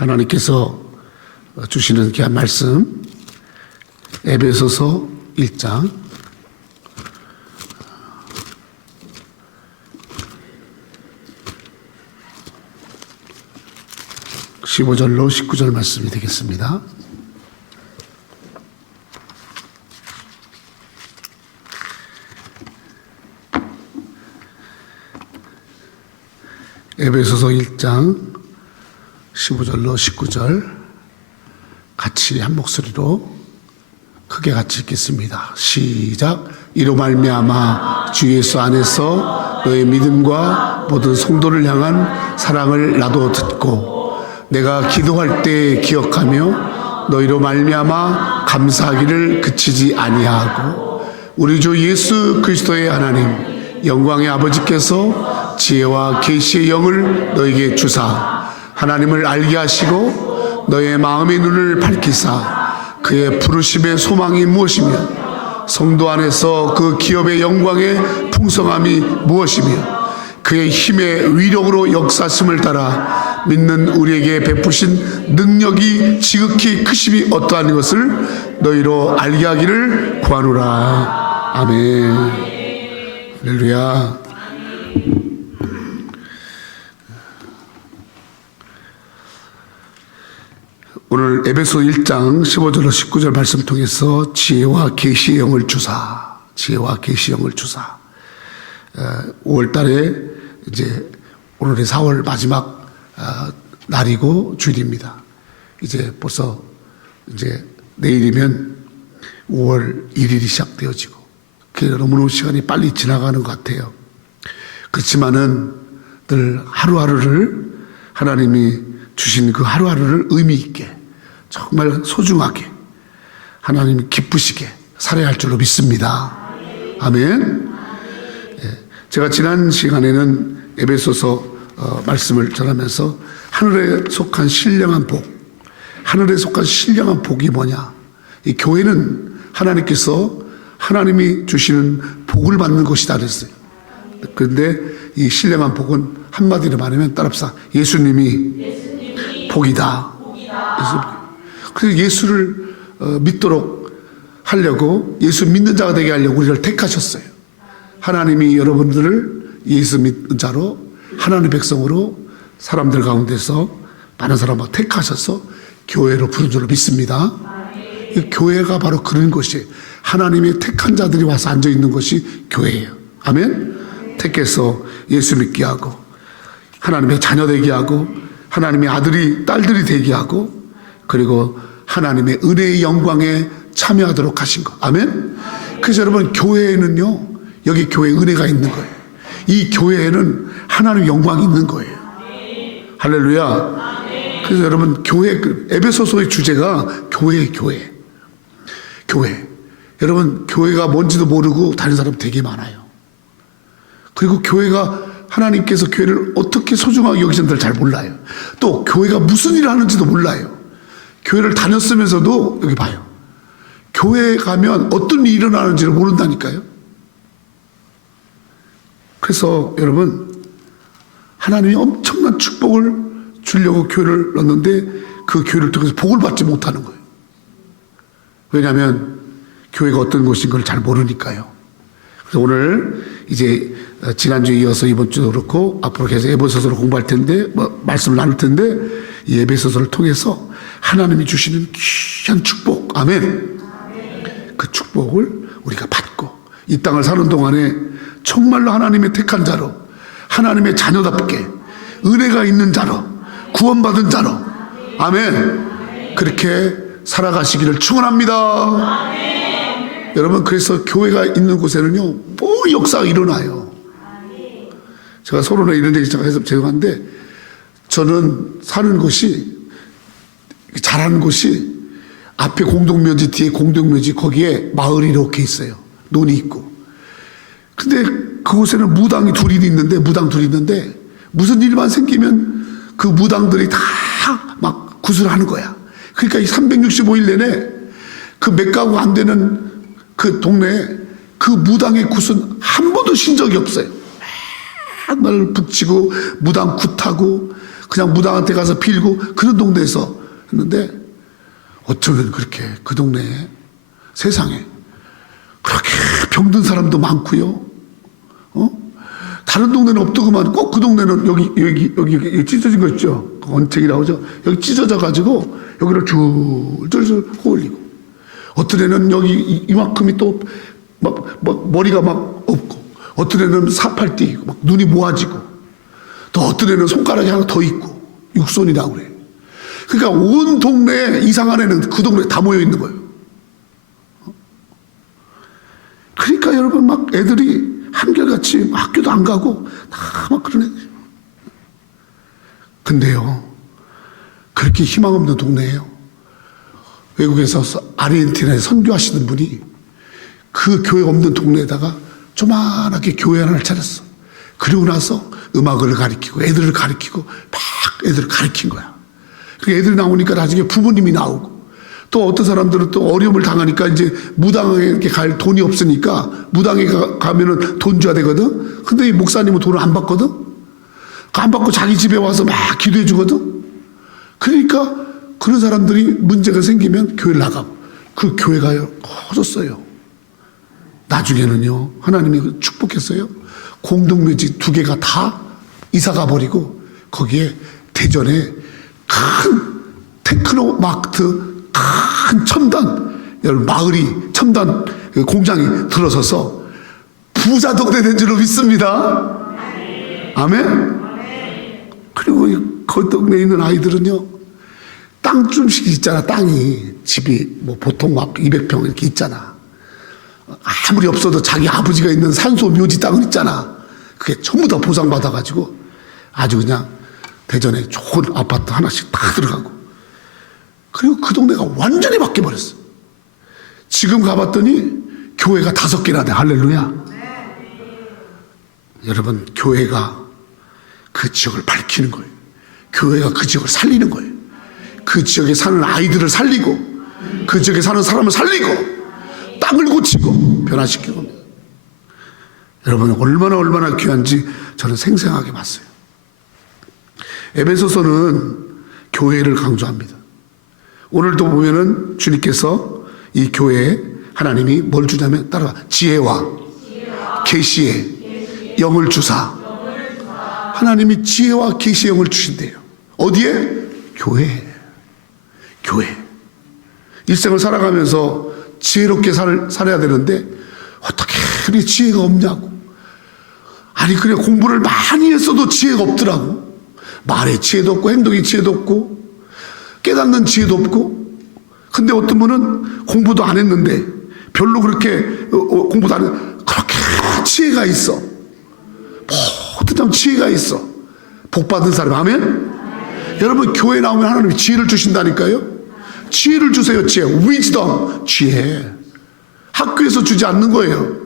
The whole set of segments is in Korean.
하나님께서 주시는 귀한 말씀, 에베소서 1장 15절로 19절 말씀이 되겠습니다. 에베소서 1장 15절로 19절 같이 한 목소리로 크게 같이 읽겠습니다. 시작. 이로 말미암아 주 예수 안에서 너의 믿음과 모든 성도를 향한 사랑을 나도 듣고 내가 기도할 때 기억하며 너희로 말미암아 감사하기를 그치지 아니하고 우리 주 예수 그리스도의 하나님 영광의 아버지께서 지혜와 계시의 영을 너에게 주사 하나님을 알게 하시고 너의 마음의 눈을 밝히사 그의 부르심의 소망이 무엇이며 성도 안에서 그 기업의 영광의 풍성함이 무엇이며 그의 힘의 위력으로 역사심을 따라 믿는 우리에게 베푸신 능력이 지극히 크심이 어떠한 것을 너희로 알게 하기를 구하노라. 아멘. 할렐루야. 오늘 에베소 1장 15절로 19절 말씀 통해서 지혜와 계시의 영을 주사, 지혜와 계시의 영을 주사. 5월 달에 이제 오늘이 4월 마지막 날이고 주일입니다. 이제 벌써 이제 내일이면 5월 1일이 시작되어지고 그게 너무너무 시간이 빨리 지나가는 것 같아요. 그렇지만은 늘 하루하루를 하나님이 주신 그 하루하루를 의미 있게 정말 소중하게 하나님이 기쁘시게 살아야 할 줄로 믿습니다. 아멘. 제가 지난 시간에는 에베소서 말씀을 전하면서 하늘에 속한 신령한 복, 하늘에 속한 신령한 복이 뭐냐? 이 교회는 하나님께서 하나님이 주시는 복을 받는 것이다 그랬어요. 그런데 이 신령한 복은 한마디로 말하면 따라합시다. 예수님이 복이다. 그래서 예수를 믿도록 하려고 예수 믿는 자가 되게 하려고 우리를 택하셨어요. 하나님이 여러분들을 예수 믿는 자로 하나님의 백성으로 사람들 가운데서 많은 사람을 택하셔서 교회로 부른 줄로 믿습니다. 교회가 바로 그런 것이에요. 하나님의 택한 자들이 와서 앉아있는 것이 교회예요. 아멘. 택해서 예수 믿게 하고 하나님의 자녀 되게 하고 하나님의 아들이 딸들이 되게 하고 그리고 하나님의 은혜의 영광에 참여하도록 하신 것. 아멘. 그래서 여러분 교회에는요 여기 교회에 은혜가 있는 거예요. 이 교회에는 하나님의 영광이 있는 거예요. 할렐루야. 그래서 여러분 교회 에베소서의 주제가 교회예요. 교회. 여러분 교회가 뭔지도 모르고 다른 사람 되게 많아요. 그리고 교회가 하나님께서 교회를 어떻게 소중하게 여기시는지를 잘 몰라요. 또 교회가 무슨 일을 하는지도 몰라요. 교회를 다녔으면서도 여기 봐요. 교회에 가면 어떤 일이 일어나는지를 모른다니까요. 그래서 여러분 하나님이 엄청난 축복을 주려고 교회를 넣었는데 그 교회를 통해서 복을 받지 못하는 거예요. 왜냐하면 교회가 어떤 곳인 걸 잘 모르니까요. 그래서 오늘 이제 지난주에 이어서 이번 주도 그렇고 앞으로 계속 에베소서를 공부할 텐데 말씀을 나눌 텐데 이 에베소서를 통해서 하나님이 주시는 귀한 축복, 아멘. 그 축복을 우리가 받고 이 땅을 사는 동안에 정말로 하나님의 택한 자로 하나님의 자녀답게 은혜가 있는 자로 구원받은 자로 아멘 그렇게 살아가시기를 축원합니다. 여러분 그래서 교회가 있는 곳에는요 뭐 역사가 일어나요. 제가 서론에 이런 얘기 해서 죄송한데 저는 사는 곳이 잘하는 곳이 앞에 공동묘지 뒤에 공동묘지 거기에 마을이 이렇게 있어요. 논이 있고 근데 그곳에는 무당이 둘이 있는데 무슨 일만 생기면 그 무당들이 다 막 구슬을 하는 거야. 그러니까 이 365일 내내 그 몇 가구 안 되는 그 동네에 그 무당의 굿은 한 번도 신 적이 없어요. 맨날 북치고 무당 굿하고 그냥 무당한테 가서 빌고 그런 동네에서 했는데 어쩌면 그렇게 그 동네에 세상에 그렇게 병든 사람도 많고요. 다른 동네는 없더구만 꼭 그 동네는 여기 찢어진 거 있죠. 원책이라고 하죠. 여기 찢어져 가지고 여기를 줄줄줄 흘리고 어떤 애는 여기 이만큼이 또 막 머리가 막 없고 어떤 애는 사팔 띠고 막 눈이 모아지고 또 어떤 애는 손가락이 하나 더 있고 육손이라고 그래. 그러니까 온 동네에 이상한 애는 그 동네에 다 모여 있는 거예요. 그러니까 여러분 막 애들이 한결같이 학교도 안 가고 다 막 그런 애들. 근데요, 그렇게 희망 없는 동네예요. 외국에서 아르헨티나에 선교하시는 분이 그 교회 없는 동네에다가 조만하게 교회 하나를 차렸어. 그리고 나서 음악을 가르치고 애들을 가르치고 막 애들을 가르친 거야. 그 애들이 나오니까 나중에 부모님이 나오고 또 어떤 사람들은 또 어려움을 당하니까 이제 무당에 갈 돈이 없으니까 무당에 가면은 돈 줘야 되거든. 근데 이 목사님은 돈을 안 받거든. 안 받고 자기 집에 와서 막 기도해 주거든. 그러니까 그런 사람들이 문제가 생기면 교회를 나가고 그 교회가 커졌어요. 나중에는요 하나님이 축복했어요. 공동묘지 2개가 다 이사가 버리고 거기에 대전에 큰 테크노 마트 큰 첨단 마을이 첨단 공장이 들어서서 부자 동네 된 줄로 믿습니다. 아멘. 그리고 그 동네에 있는 아이들은요 땅 좀씩 있잖아. 땅이 집이 뭐 보통 막 200평 이렇게 있잖아. 아무리 없어도 자기 아버지가 있는 산소 묘지 땅은 있잖아. 그게 전부 다 보상받아가지고 아주 그냥 대전에 좋은 아파트 하나씩 다 들어가고 그리고 그 동네가 완전히 바뀌어버렸어. 지금 가봤더니 교회가 5개나 돼. 할렐루야. 여러분 교회가 그 지역을 밝히는 거예요. 교회가 그 지역을 살리는 거예요. 그 지역에 사는 아이들을 살리고 그 지역에 사는 사람을 살리고 땅을 고치고 변화시키는 겁니다. 여러분 얼마나 귀한지 저는 생생하게 봤어요. 에베소서는 교회를 강조합니다. 오늘도 보면은 주님께서 이 교회에 하나님이 뭘 주냐면 따라가 지혜와 계시의 영을 주사. 하나님이 지혜와 계시의 영을 주신대요. 어디에? 교회에. 교회. 일생을 살아가면서 지혜롭게 살아야 되는데 어떻게 그리 지혜가 없냐고. 아니 그래 공부를 많이 했어도 지혜가 없더라고. 말에 지혜도 없고 행동에 지혜도 없고 깨닫는 지혜도 없고. 근데 어떤 분은 공부도 안 했는데 별로 그렇게 공부도 안 했는데 그렇게 지혜가 있어. 모든 사람 지혜가 있어. 복받은 사람. 아멘. 여러분 교회 나오면 하나님이 지혜를 주신다니까요. 지혜를 주세요. 지혜. 위즈덤. 지혜. 학교에서 주지 않는 거예요.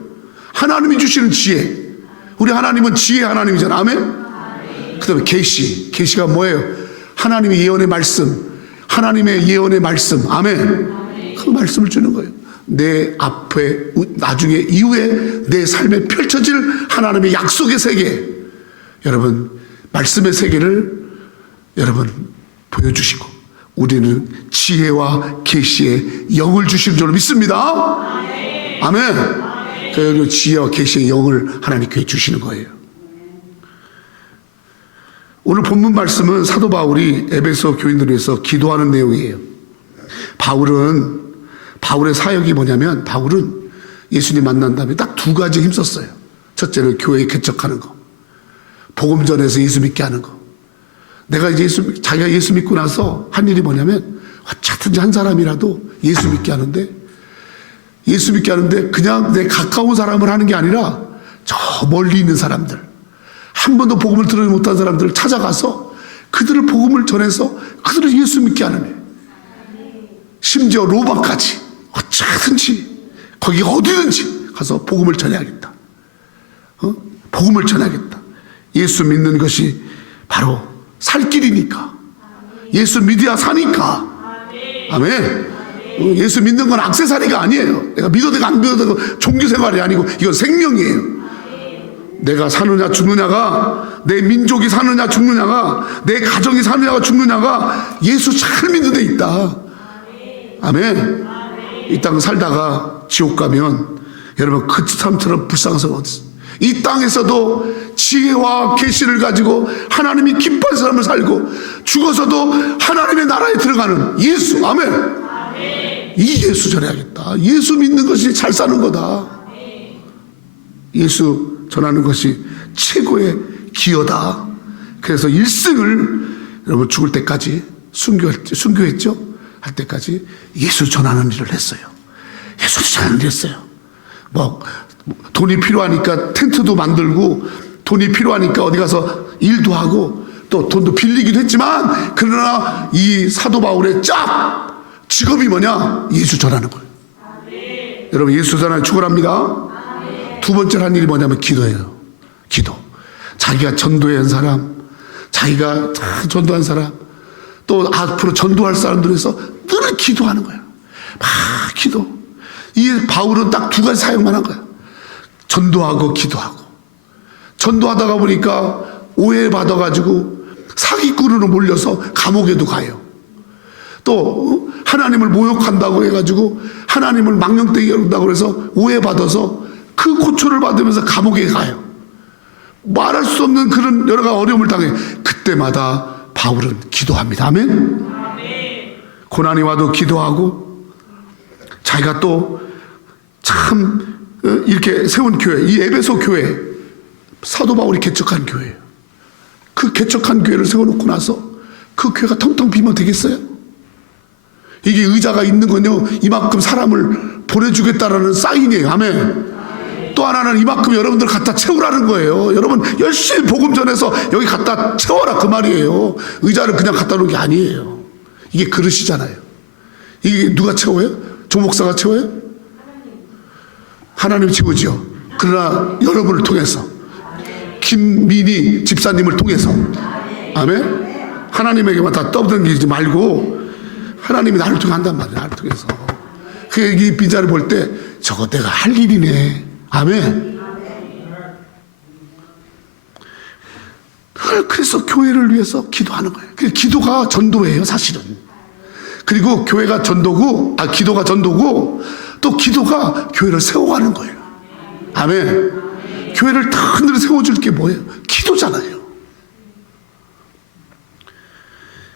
하나님이 주시는 지혜. 우리 하나님은 지혜 하나님이잖아. 아멘. 그 다음에 계시. 계시가 뭐예요? 하나님의 예언의 말씀. 하나님의 예언의 말씀. 아멘. 그 말씀을 주는 거예요. 내 앞에 나중에 이후에 내 삶에 펼쳐질 하나님의 약속의 세계. 여러분 말씀의 세계를 여러분 보여주시고 우리는 지혜와 계시의 영을 주시는 줄로 믿습니다. 아멘. 그 지혜와 계시의 영을 하나님께 주시는 거예요. 오늘 본문 말씀은 사도 바울이 에베소 교인들을 위해서 기도하는 내용이에요. 바울의 사역이 뭐냐면 바울은 예수님 만난 다음에 딱 2가지 힘썼어요. 첫째는 교회 개척하는 거. 복음 전해서 예수 믿게 하는 거. 내가 이제 자기가 예수 믿고 나서 한 일이 뭐냐면 어쨌든지 한 사람이라도 예수 믿게 하는데 그냥 내 가까운 사람을 하는 게 아니라 저 멀리 있는 사람들, 한 번도 복음을 들지 못한 사람들을 찾아가서 그들을 복음을 전해서 그들을 예수 믿게 하는 애. 심지어 로마까지 어쩌든지 거기 어디든지 가서 복음을 전해야겠다. 복음을 전해야겠다. 예수 믿는 것이 바로 살 길이니까. 예수 믿어야 사니까. 아멘. 예수 믿는 건 액세서리가 아니에요. 내가 믿어도 안 믿어도 종교 생활이 아니고 이건 생명이에요. 내가 사느냐 죽느냐가, 내 민족이 사느냐 죽느냐가, 내 가정이 사느냐가 죽느냐가 예수 잘 믿는 데 있다. 아멘. 이 땅 살다가 지옥 가면 여러분 그 사람처럼 불쌍한 사람 어디 있어요? 이 땅에서도 지혜와 계시를 가지고 하나님이 기뻐하는 사람을 살고, 죽어서도 하나님의 나라에 들어가는 예수. 아멘. 이 예수 전해야겠다. 예수 믿는 것이 잘 사는 거다. 예수 전하는 것이 최고의 기여다. 그래서 일생을 여러분 죽을 때까지 순교했죠? 할 때까지 예수 전하는 일을 했어요. 예수 전하는 일을 했어요. 뭐 돈이 필요하니까 텐트도 만들고, 돈이 필요하니까 어디 가서 일도 하고, 또 돈도 빌리기도 했지만, 그러나 이 사도 바울의 짝 직업이 뭐냐? 예수 전하는 거예요. 여러분 예수 전하는 축원합니다. 두 번째로 한 일이 뭐냐면 기도예요. 기도. 자기가 전도한 사람, 자기가 전도한 사람, 또 앞으로 전도할 사람들에서 늘 기도하는 거야. 막 기도. 이 바울은 딱 두 가지 사역만 한 거야. 전도하고 기도하고. 전도하다가 보니까 오해받아가지고 사기꾼으로 몰려서 감옥에도 가요. 또 하나님을 모욕한다고 해가지고 하나님을 망령되게 여긴다고 해서 오해받아서 그 고초를 받으면서 감옥에 가요. 말할 수 없는 그런 여러 가지 어려움을 당해. 그때마다 바울은 기도합니다. 아멘. 고난이 와도 기도하고, 자기가 또 참 이렇게 세운 교회, 이 에베소 교회, 사도 바울이 개척한 교회예요. 그 개척한 교회를 세워놓고 나서 그 교회가 텅텅 비면 되겠어요? 이게 의자가 있는 건요, 이만큼 사람을 보내주겠다라는 사인이에요. 아멘. 또 하나는 이만큼 여러분들 갖다 채우라는 거예요. 여러분 열심히 복음 전해서 여기 갖다 채워라, 그 말이에요. 의자를 그냥 갖다 놓은 게 아니에요. 이게 그릇이잖아요. 이게 누가 채워요? 조 목사가 채워요? 하나님이 채우죠. 그러나 여러분을 통해서, 김민희 집사님을 통해서, 아멘. 하나님에게만 다 떠넘기지 말고 하나님이 나를 통해 한단 말이에요. 나를 통해서. 이 빈자를 볼 때 저거 내가 할 일이네. 아멘. 그래서 교회를 위해서 기도하는 거예요. 기도가 전도예요, 사실은. 그리고 교회가 전도고, 기도가 전도고, 또 기도가 교회를 세워가는 거예요. 아멘. 교회를 든든히 세워줄 게 뭐예요? 기도잖아요.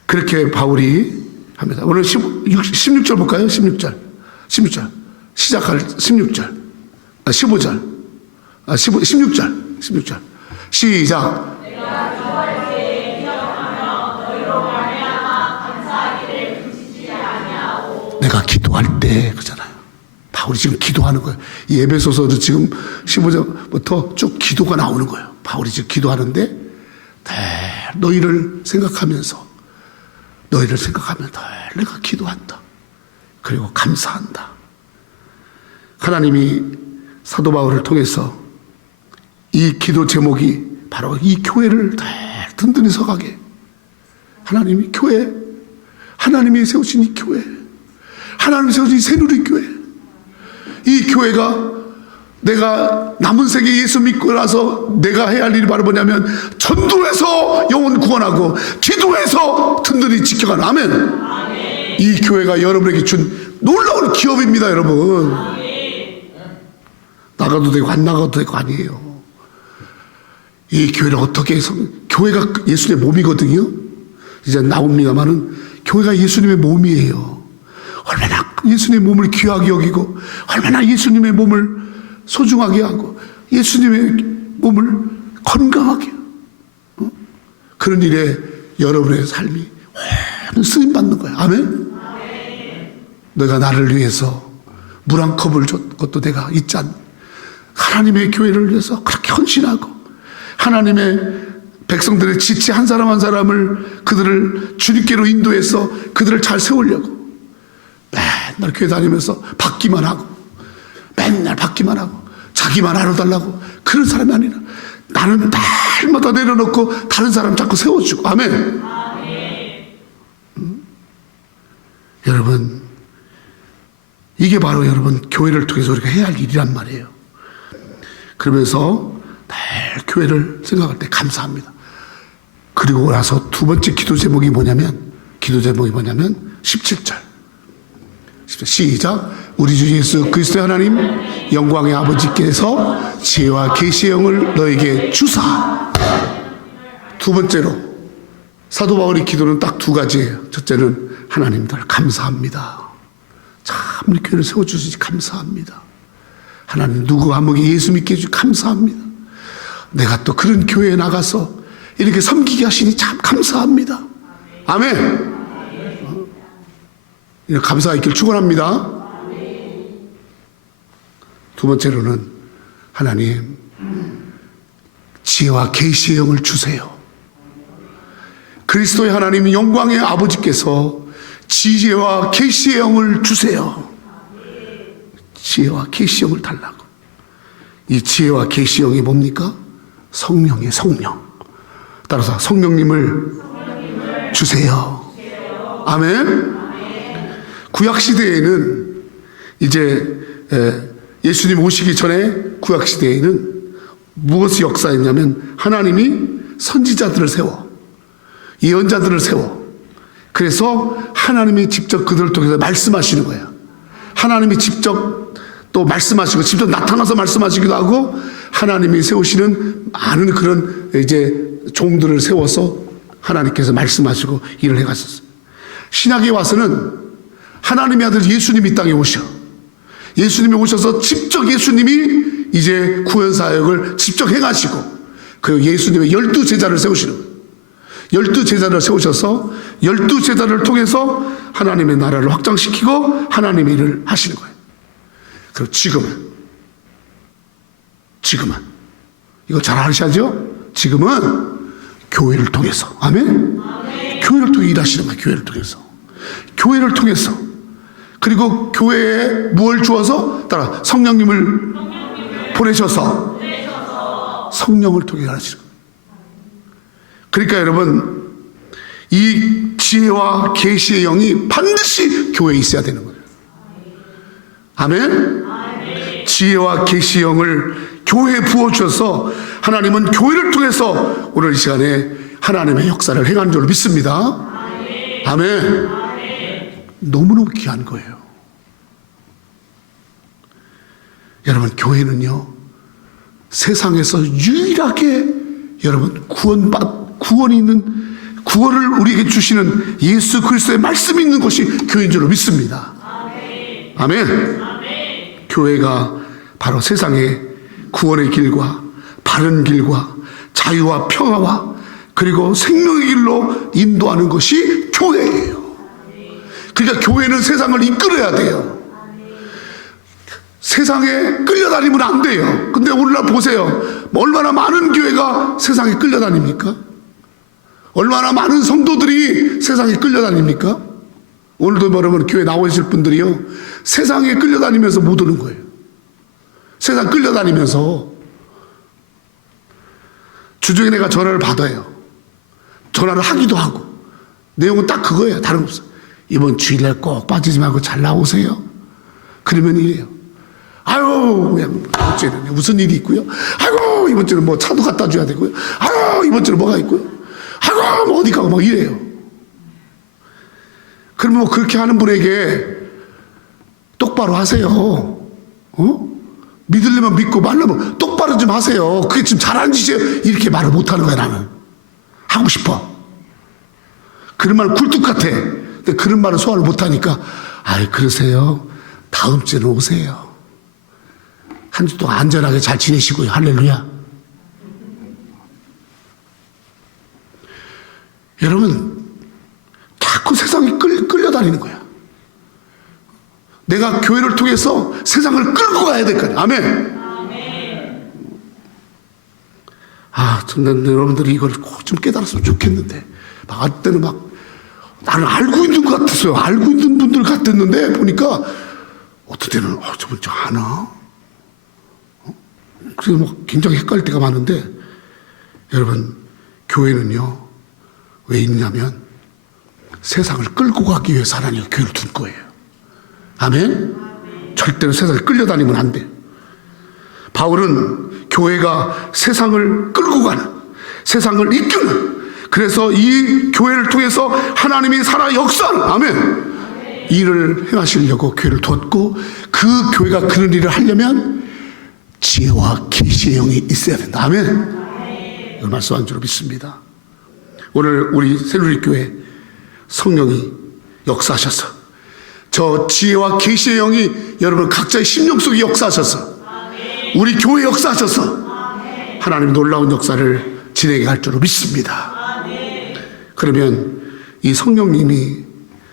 그렇게 바울이 합니다. 오늘 16절 볼까요? 16절. 시작할 16절. 15절. 16절. 시작. 내가 기도할 때, 그잖아요. 바울이 지금 기도하는 거예요. 이 에베소서도 지금 15절부터 쭉 기도가 나오는 거예요. 바울이 지금 기도하는데, 너희를 생각하면서 내가 기도한다. 그리고 감사한다. 하나님이 사도 바울을 통해서 이 기도 제목이 바로 이 교회를 든든히 서가게, 하나님이 교회, 하나님이 세우신 이 교회, 하나님이 세우신 이 새누리교회, 이 교회가 내가 남은 세계 예수 믿고 나서 내가 해야 할 일이 바로 뭐냐면 전도해서 영혼 구원하고 기도해서 든든히 지켜가는, 아멘. 이 교회가 여러분에게 준 놀라운 기업입니다. 여러분, 나가도 되고 안 나가도 되고 아니에요. 이 교회를 어떻게 해서, 교회가 예수님의 몸이거든요. 이제 나옵니다마는 교회가 예수님의 몸이에요. 얼마나 예수님의 몸을 귀하게 여기고, 얼마나 예수님의 몸을 소중하게 하고, 예수님의 몸을 건강하게, 그런 일에 여러분의 삶이 쓰임 받는 거예요. 아멘. 너가 나를 위해서 물 한 컵을 줬 것도 내가 잊지 않는, 하나님의 교회를 위해서 그렇게 헌신하고, 하나님의 백성들의 지체 한 사람 한 사람을, 그들을 주님께로 인도해서 그들을 잘 세우려고 맨날 교회 다니면서 받기만 하고, 맨날 받기만 하고, 자기만 알아달라고 그런 사람이 아니라, 나는 날마다 내려놓고 다른 사람 자꾸 세워주고. 아멘. 여러분, 이게 바로 여러분 교회를 통해서 우리가 해야 할 일이란 말이에요. 그러면서 늘 교회를 생각할 때 감사합니다. 그리고 나서 두 번째 기도 제목이 뭐냐면 17절. 시작. 우리 주 예수 그리스도의 하나님 영광의 아버지께서 지혜와 계시의 영을 너에게 주사. 두 번째로 사도 바울의 기도는 딱 두 가지예요. 첫째는 하나님 늘 감사합니다. 참 교회를 세워주시지 감사합니다. 하나님 누구 한 명이 예수 믿게 해주시 감사합니다. 내가 또 그런 교회에 나가서 이렇게 섬기게 하시니 참 감사합니다. 아멘. 감사가 있길 축원합니다. 두 번째로는 하나님 지혜와 계시의 영을 주세요. 그리스도의 하나님 영광의 아버지께서 지혜와 계시의 영을 주세요. 지혜와 계시의 영을 달라고. 이 지혜와 계시의 영이 뭡니까? 성령의 성령. 따라서 성령님을 주세요. 아멘. 구약시대에는 이제 예수님 오시기 전에 구약시대에는 무엇이 역사였냐면 하나님이 선지자들을 세워 예언자들을 세워 그래서 하나님이 직접 그들을 통해서 말씀하시는 거예요. 하나님이 직접 또 말씀하시고 직접 나타나서 말씀하시기도 하고 하나님이 세우시는 많은 그런 이제 종들을 세워서 하나님께서 말씀하시고 일을 해가셨어요. 신약에 와서는 하나님의 아들 예수님이 이 땅에 오셔. 예수님이 오셔서 직접 예수님이 이제 구원사역을 직접 행하시고 그 예수님의 12제자를 세우시는 거예요. 12제자를 세우셔서 12제자를 통해서 하나님의 나라를 확장시키고 하나님의 일을 하시는 거예요. 그리고 지금은 이거 잘 아시죠? 지금은 교회를 통해서 아멘? 교회를 통해 일하시는 거예요. 교회를 통해서 그리고 교회에 무엇을 주어서 따라 성령님을 보내셔서 성령을 통해 일하시는 거예요. 그러니까 여러분 이 지혜와 계시의 영이 반드시 교회에 있어야 되는 거예요. 아멘? 지혜와 계시의 영을 교회에 부어주셔서 하나님은 교회를 통해서 오늘 이 시간에 하나님의 역사를 행하는 줄 믿습니다. 아멘. 너무너무 귀한 거예요. 여러분 교회는요 세상에서 유일하게 여러분 구원이 있는 구원을 우리에게 주시는 예수 그리스도의 말씀이 있는 것이 교회인 줄 믿습니다. 아멘. 교회가 바로 세상의 구원의 길과 바른 길과 자유와 평화와 그리고 생명의 길로 인도하는 것이 교회예요. 그러니까 교회는 세상을 이끌어야 돼요. 세상에 끌려다니면 안 돼요. 근데 오늘날 보세요. 얼마나 많은 교회가 세상에 끌려다닙니까? 얼마나 많은 성도들이 세상에 끌려다닙니까? 오늘도 여러분 교회 나오실 분들이요 세상에 끌려다니면서 못 오는 거예요. 세상 끌려다니면서 주중에 내가 전화를 받아요. 전화를 하기도 하고 내용은 딱 그거예요. 다른 거 없어요. 이번 주일날 꼭 빠지지 말고 잘 나오세요. 그러면 이래요. 아유 그냥 이번 주에는 무슨 일이 있고요. 아이고 이번 주는 뭐 차도 갖다 줘야 되고요. 아유 이번 주는 뭐가 있고요. 아이고 뭐 어디 가고 막 이래요. 그러면 뭐 그렇게 하는 분에게 똑바로 하세요. 믿으려면 믿고 말려면 똑바로 좀 하세요. 그게 지금 잘하는 짓이에요. 이렇게 말을 못하는 거야. 나는 하고 싶어. 그런 말 굴뚝 같아. 근데 그런 말을 소화를 못하니까 아이 그러세요. 다음 주에는 오세요. 한 주 동안 안전하게 잘 지내시고요. 할렐루야. 여러분 자꾸 세상에 끌려다니는 거야. 내가 교회를 통해서 세상을 끌고 가야 될 거야. 아멘. 아, 저는 여러분들이 이걸 꼭 좀 깨달았으면 좋겠는데 막 할 때는 막 나는 알고 있는 것 같았어요. 알고 있는 분들 같았는데 보니까 어떤 때는 저분 저 아나? 그래서 뭐 굉장히 헷갈릴 때가 많은데 여러분 교회는요 왜 있냐면 세상을 끌고 가기 위해서 하나님이 교회를 둔 거예요. 아멘? 절대로 세상에 끌려다니면 안 돼. 바울은 교회가 세상을 끌고 가는, 세상을 이끄는, 그래서 이 교회를 통해서 하나님이 살아 역사하는, 아멘, 일을 행하시려고 교회를 뒀고, 그 교회가 그런 일을 하려면 지혜와 계시의 영이 있어야 된다. 아멘. 이걸 말씀한 줄로 믿습니다. 오늘 우리 새누리 교회 성령이 역사하셔서 저 지혜와 계시의 영이 여러분 각자의 심령 속에 역사하셔서 우리 교회 역사하셔서 하나님 놀라운 역사를 진행해 갈 줄로 믿습니다. 그러면 이 성령님이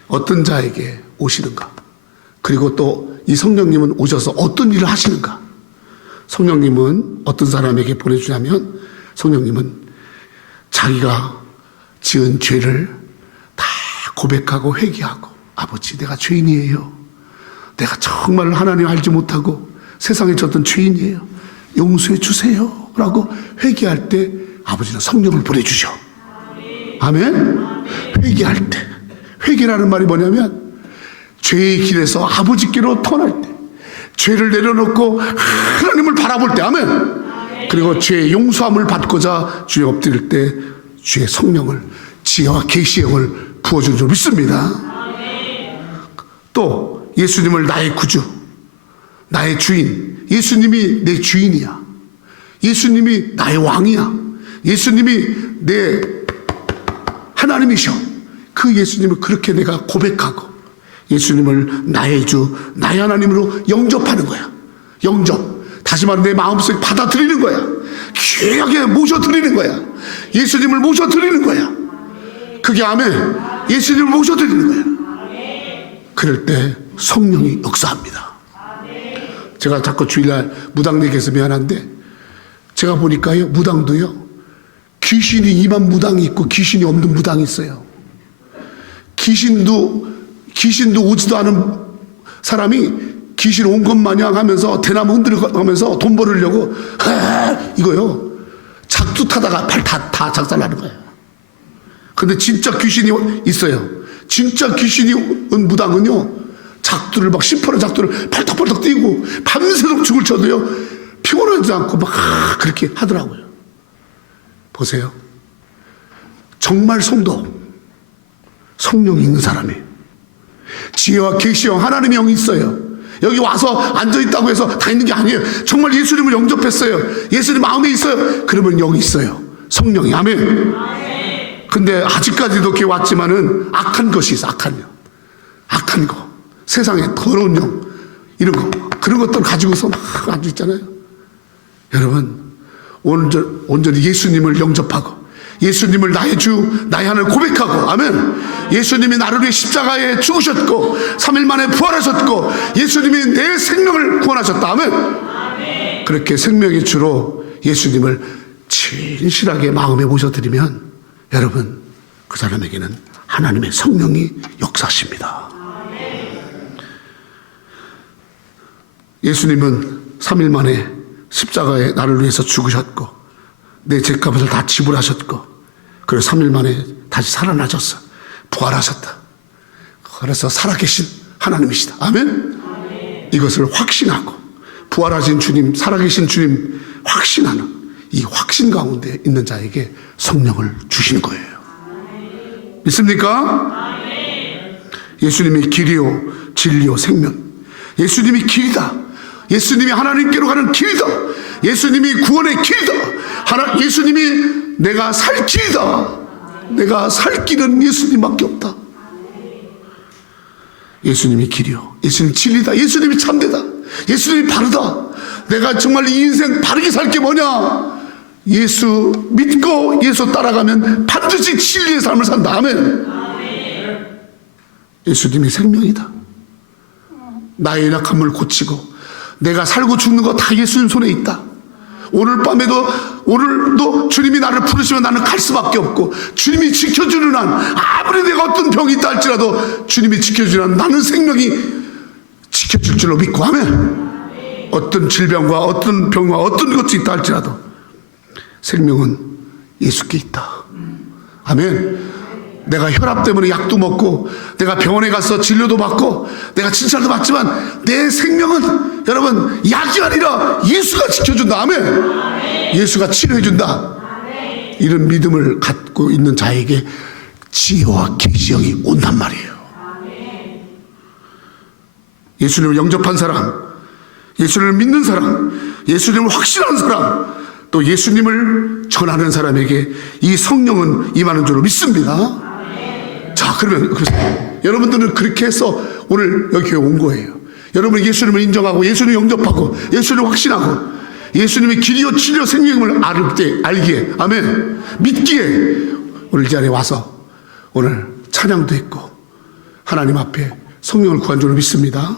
어떤 자에게 오시는가? 그리고 또 이 성령님은 오셔서 어떤 일을 하시는가? 성령님은 어떤 사람에게 보내주냐면, 성령님은 자기가 지은 죄를 다 고백하고 회개하고, 아버지 내가 죄인이에요, 내가 정말 하나님 알지 못하고 세상에 졌던 죄인이에요, 용서해 주세요 라고 회개할 때 아버지는 성령을 보내주셔. 아멘. 회개할 때, 회개라는 말이 뭐냐면 죄의 길에서 아버지께로 터날 때, 죄를 내려놓고 하나님을 바라볼 때, 아멘. 그리고 죄의 용서함을 받고자 주에 엎드릴 때 주의 성령을, 지혜와 계시의 영을 부어주는 줄 믿습니다. 또 예수님을 나의 구주, 나의 주인, 예수님이 내 주인이야, 예수님이 나의 왕이야, 예수님이 내 하나님이셔. 그 예수님을 그렇게 내가 고백하고 예수님을 나의 주, 나의 하나님으로 영접하는 거야. 영접. 다시 말해 내 마음속에 받아들이는 거야. 귀하게 모셔드리는 거야. 예수님을 모셔드리는 거야. 그게 아멘. 예수님을 모셔드리는 거야. 그럴 때 성령이 역사합니다. 제가 자꾸 주일날 무당 얘기해서 미안한데, 제가 보니까요, 무당도요, 귀신이 임한 무당이 있고 귀신이 없는 무당이 있어요. 귀신도 오지도 않은 사람이 귀신 온 것 마냥 하면서 대나무 흔들어가면서 돈 벌으려고 이거요, 작두 타다가 팔 다 작살나는 거예요. 근데 진짜 귀신이 있어요. 진짜 귀신이 온 무당은요, 작두를 막 심포로 작두를 팔딱팔딱 뛰고 밤새도록 죽을 쳐도요 피곤하지 않고 막 그렇게 하더라고요. 보세요. 정말 성령이 있는 사람이, 지혜와 계시의 영, 하나님의 영이 있어요. 여기 와서 앉아있다고 해서 다 있는 게 아니에요. 정말 예수님을 영접했어요. 예수님 마음에 있어요. 그러면 영이 있어요. 성령이. 아멘. 근데 아직까지도 이렇게 왔지만은 악한 것이 있어. 악한 거, 세상에 더러운 영, 이런 거, 그런 것들 가지고서 막 앉아있잖아요. 여러분, 온전히 예수님을 영접하고 예수님을 나의 주, 나의 하나님을 고백하고, 아멘. 예수님이 나를 위해 십자가에 죽으셨고 3일 만에 부활하셨고 예수님이 내 생명을 구원하셨다. 아멘. 그렇게 생명의 주로 예수님을 진실하게 마음에 모셔드리면 여러분, 그 사람에게는 하나님의 성령이 역사하십니다. 예수님은 3일 만에 십자가에 나를 위해서 죽으셨고 내 죄값을 다 지불하셨고, 그래서 3일 만에 다시 살아나셨어. 부활하셨다. 그래서 살아계신 하나님이시다. 아멘. 이것을 확신하고 부활하신 주님, 살아계신 주님 확신하는 이 확신 가운데 있는 자에게 성령을 주시는 거예요. 믿습니까? 예수님이 길이요 진리요 생명, 예수님이 길이다. 예수님이 하나님께로 가는 길이다. 예수님이 구원의 길이다. 예수님이 내가 살 길이다. 내가 살 길은 예수님밖에 없다. 예수님이 길이요, 예수님이 진리다, 예수님이 참되다, 예수님이 바르다. 내가 정말 이 인생 바르게 살 게 뭐냐? 예수 믿고 예수 따라가면 반드시 진리의 삶을 산다. 아멘. 예수님이 생명이다. 나의 약함을 고치고 내가 살고 죽는 거 다 예수님 손에 있다. 오늘도 주님이 나를 부르시면 나는 갈 수밖에 없고, 주님이 지켜주는 한, 아무리 내가 어떤 병이 있다 할지라도 주님이 지켜주는 한 나는 생명이 지켜줄 줄로 믿고, 아멘. 어떤 질병과 어떤 병과 어떤 것이 있다 할지라도 생명은 예수께 있다. 아멘. 내가 혈압 때문에 약도 먹고 내가 병원에 가서 진료도 받고 내가 진찰도 받지만 내 생명은 여러분 약이 아니라 예수가 지켜준다. 아멘. 예수가 치료해준다. 이런 믿음을 갖고 있는 자에게 지혜와 계시형이 온단 말이에요. 예수님을 영접한 사람, 예수님을 믿는 사람, 예수님을 확신하는 사람, 또 예수님을 전하는 사람에게 이 성령은 임하는 줄로 믿습니다. 자, 그러면 여러분들은 그렇게 해서 오늘 여기 온 거예요. 여러분이 예수님을 인정하고 예수님을 영접하고 예수님을 확신하고 예수님의 길이요 진리요 생명을 알기에, 아멘, 믿기에 오늘 이 자리에 와서 오늘 찬양도 했고 하나님 앞에 성령을 구한 줄로 믿습니다.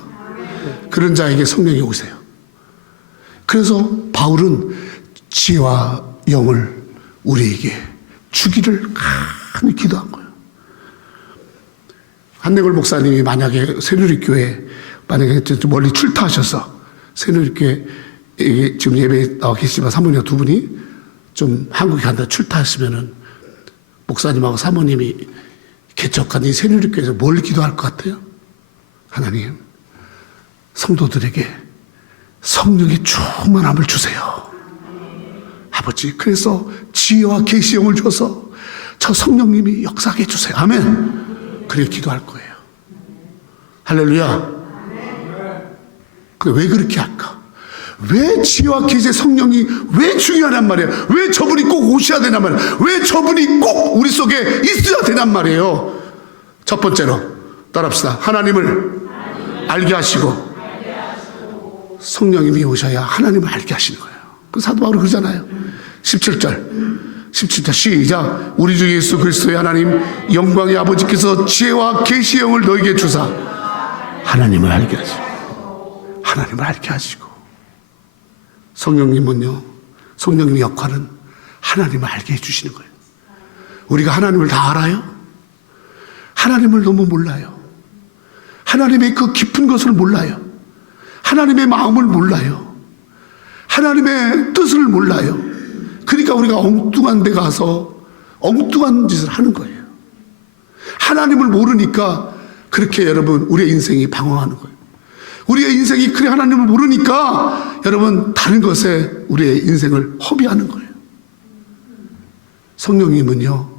그런 자에게 성령이 오세요. 그래서 바울은 지혜와 영을 우리에게 주기를 간절히 기도한 거예요. 한내걸 목사님이 만약에 새누리교회 만약에 멀리 출타하셔서 새누리교회 지금 예배에 나와 계시지만 사모님과 두 분이 좀 한국에 간다 출타하시면은 목사님하고 사모님이 개척한 이 새누리교회에서 뭘 기도할 것 같아요? 하나님, 성도들에게 성령의 충만함을 주세요. 아버지, 그래서 지혜와 계시형을 줘서 저 성령님이 역사하게 해주세요. 아멘. 그래 기도할 거예요. 할렐루야. 왜 그렇게 할까? 왜 지혜와 계시의 성령이 왜 중요하단 말이에요? 왜 저분이 꼭 오셔야 되단 말이에요? 왜 저분이 꼭 우리 속에 있어야 되단 말이에요? 첫 번째로 따라합시다. 하나님을 알게 하시고 성령님이 오셔야 하나님을 알게 하시는 거예요. 그 사도 바울이 그러잖아요. 17절 시작. 우리 주 예수 그리스도의 하나님 영광의 아버지께서 지혜와 계시의 영을 너에게 주사 하나님을 알게 하시고 하나님을 알게 하시고. 성령님은요, 성령님의 역할은 하나님을 알게 해주시는 거예요. 우리가 하나님을 다 알아요? 하나님을 너무 몰라요. 하나님의 그 깊은 것을 몰라요. 하나님의 마음을 몰라요. 하나님의 뜻을 몰라요. 그러니까 우리가 엉뚱한 데 가서 엉뚱한 짓을 하는 거예요. 하나님을 모르니까 그렇게 여러분 우리의 인생이 방황하는 거예요. 우리의 인생이 그래 하나님을 모르니까 여러분 다른 것에 우리의 인생을 허비하는 거예요. 성령님은요,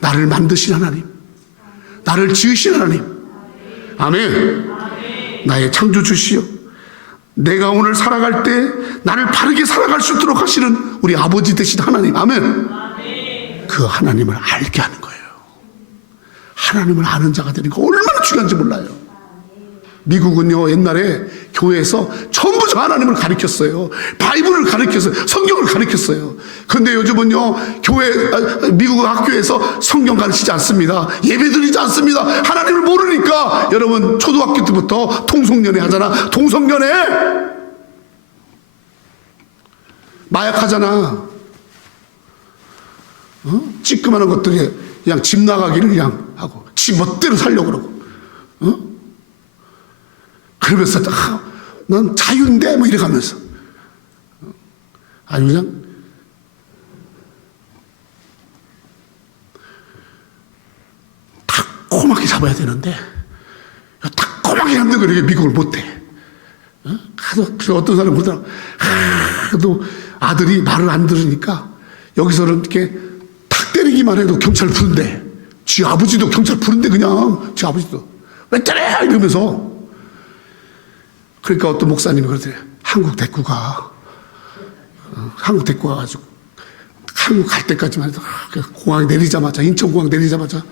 나를 만드신 하나님, 나를 지으신 하나님, 아멘. 나의 창조주시여, 내가 오늘 살아갈 때 나를 바르게 살아갈 수 있도록 하시는 우리 아버지 되신 하나님, 아멘. 그 하나님을 알게 하는 거예요. 하나님을 아는 자가 되는 거 얼마나 중요한지 몰라요. 미국은요, 옛날에 교회에서 전부 저 하나님을 가르쳤어요. 바이블을 가르쳤어요. 성경을 가르쳤어요. 그런데 요즘은요, 미국 학교에서 성경 가르치지 않습니다. 예배 드리지 않습니다. 하나님을 모르니까 여러분 초등학교 때부터 통성연애 하잖아. 통성연애 마약하잖아. 찌끄만한 것들이 그냥 집 나가기를 그냥 하고 지 멋대로 살려고 그러고, 그러면서 넌 자유인데 뭐 이래가면서 아주 그냥 탁코하게 잡아야 되는데 탁코하게 잡는 거 이렇게 미국을 못해. 그래서 어떤 사람이 그러더라고. 그래도 아들이 말을 안 들으니까 여기서는 이렇게 탁 때리기만 해도 경찰 부른대. 지 아버지도 경찰 부른대. 그냥 지 아버지도 왜 때려 이러면서. 그러니까 어떤 목사님이 그러더래요. 한국 데리고 가가지고 한국 갈 때까지만 해도 공항에 내리자마자, 인천공항 내리자마자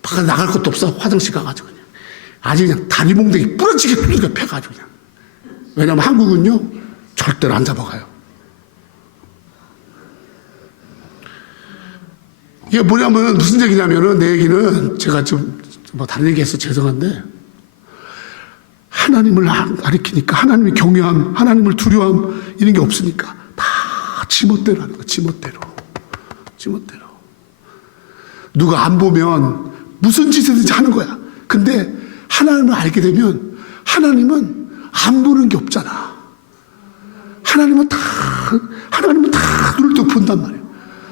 밖에 나갈 것도 없어. 화장실 가가지고 그냥 아주 그냥 다리 몽둥이 부러지게 뚫리게 패가지고 그냥. 왜냐면 한국은요 절대로 안 잡아가요. 이게 뭐냐면 무슨 얘기냐면은, 내 얘기는 제가 좀 뭐 다른 얘기해서 죄송한데, 하나님을 가리키니까 하나님의 경외함, 하나님을 두려워함 이런 게 없으니까 다 지멋대로 하는 거야. 지멋대로. 누가 안 보면 무슨 짓이든지 하는 거야. 근데 하나님을 알게 되면 하나님은 안 보는 게 없잖아. 하나님은 다 눈을 뜨고 본단 말이에요.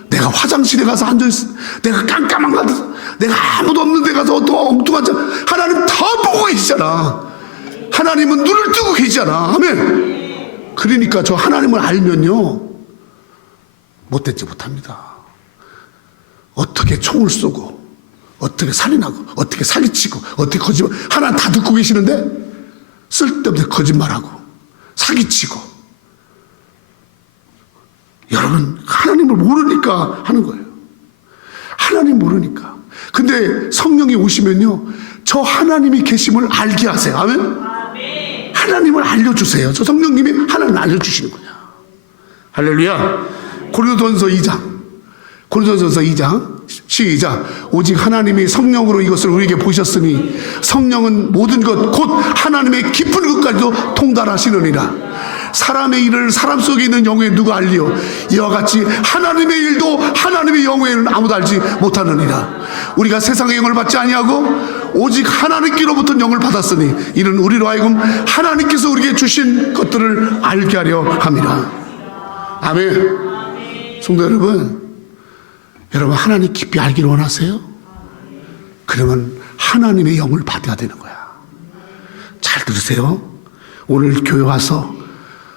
내가 화장실에 가서 앉아있어. 내가 깜깜한 가서, 내가 아무도 없는 데 가서 어떤 엉뚱한 자, 하나님 다 보고 계시잖아. 하나님은 눈을 뜨고 계시잖아. 아멘. 그러니까 저 하나님을 알면요, 못되지 못합니다. 어떻게 총을 쏘고, 어떻게 살인하고, 어떻게 사기치고, 어떻게 거짓말, 하나님 다 듣고 계시는데 쓸데없는 거짓말하고 사기치고. 여러분, 하나님을 모르니까 하는 거예요. 하나님 모르니까. 근데 성령이 오시면요, 저 하나님이 계심을 알게 하세요. 아멘? 하나님을 알려주세요. 저 성령님이 하나님을 알려주시는 거냐. 할렐루야. 고린도전서 2장 시작. 오직 하나님이 성령으로 이것을 우리에게 보셨으니 성령은 모든 것 곧 하나님의 깊은 것까지도 통달하시느니라. 사람의 일을 사람 속에 있는 영혼에 누가 알리요? 이와 같이 하나님의 일도 하나님의 영혼에는 아무도 알지 못하느니라. 우리가 세상의 영을 받지 아니하고 오직 하나님께로부터 영을 받았으니 이는 우리로 하여금 하나님께서 우리에게 주신 것들을 알게 하려 함이라. 아멘. 성도 여러분, 여러분 하나님 깊이 알기를 원하세요? 그러면 하나님의 영을 받아야 되는 거야. 잘 들으세요. 오늘 교회 와서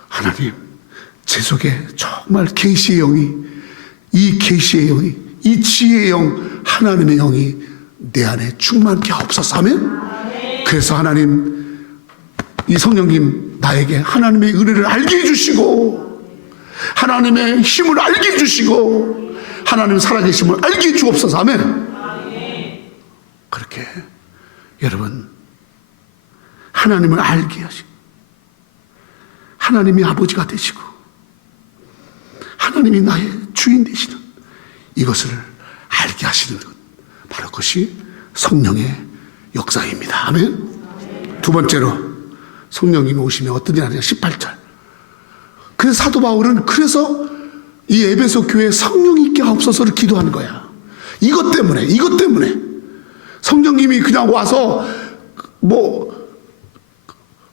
하나님, 제 속에 정말 계시의 영이, 이 계시의 영이, 이 지혜의 영, 하나님의 영이 내 안에 충만케 하옵소서. 아멘. 그래서 하나님, 이 성령님 나에게 하나님의 은혜를 알게 해주시고, 하나님의 힘을 알게 해주시고, 하나님 살아계심을 알게 해주옵소서. 아멘. 그렇게 여러분 하나님을 알게 하시고, 하나님이 아버지가 되시고, 하나님이 나의 주인 되시는 이것을 알게 하시는 것, 바로 그것이 성령의 역사입니다. 아멘. 두 번째로 성령님이 오시면 어떤 일이 하냐. 18절. 그래서 사도 바울은 그래서 이 에베소 교회에 성령이 있게 하옵소서를 기도하는 거야. 이것 때문에 성령님이 그냥 와서 뭐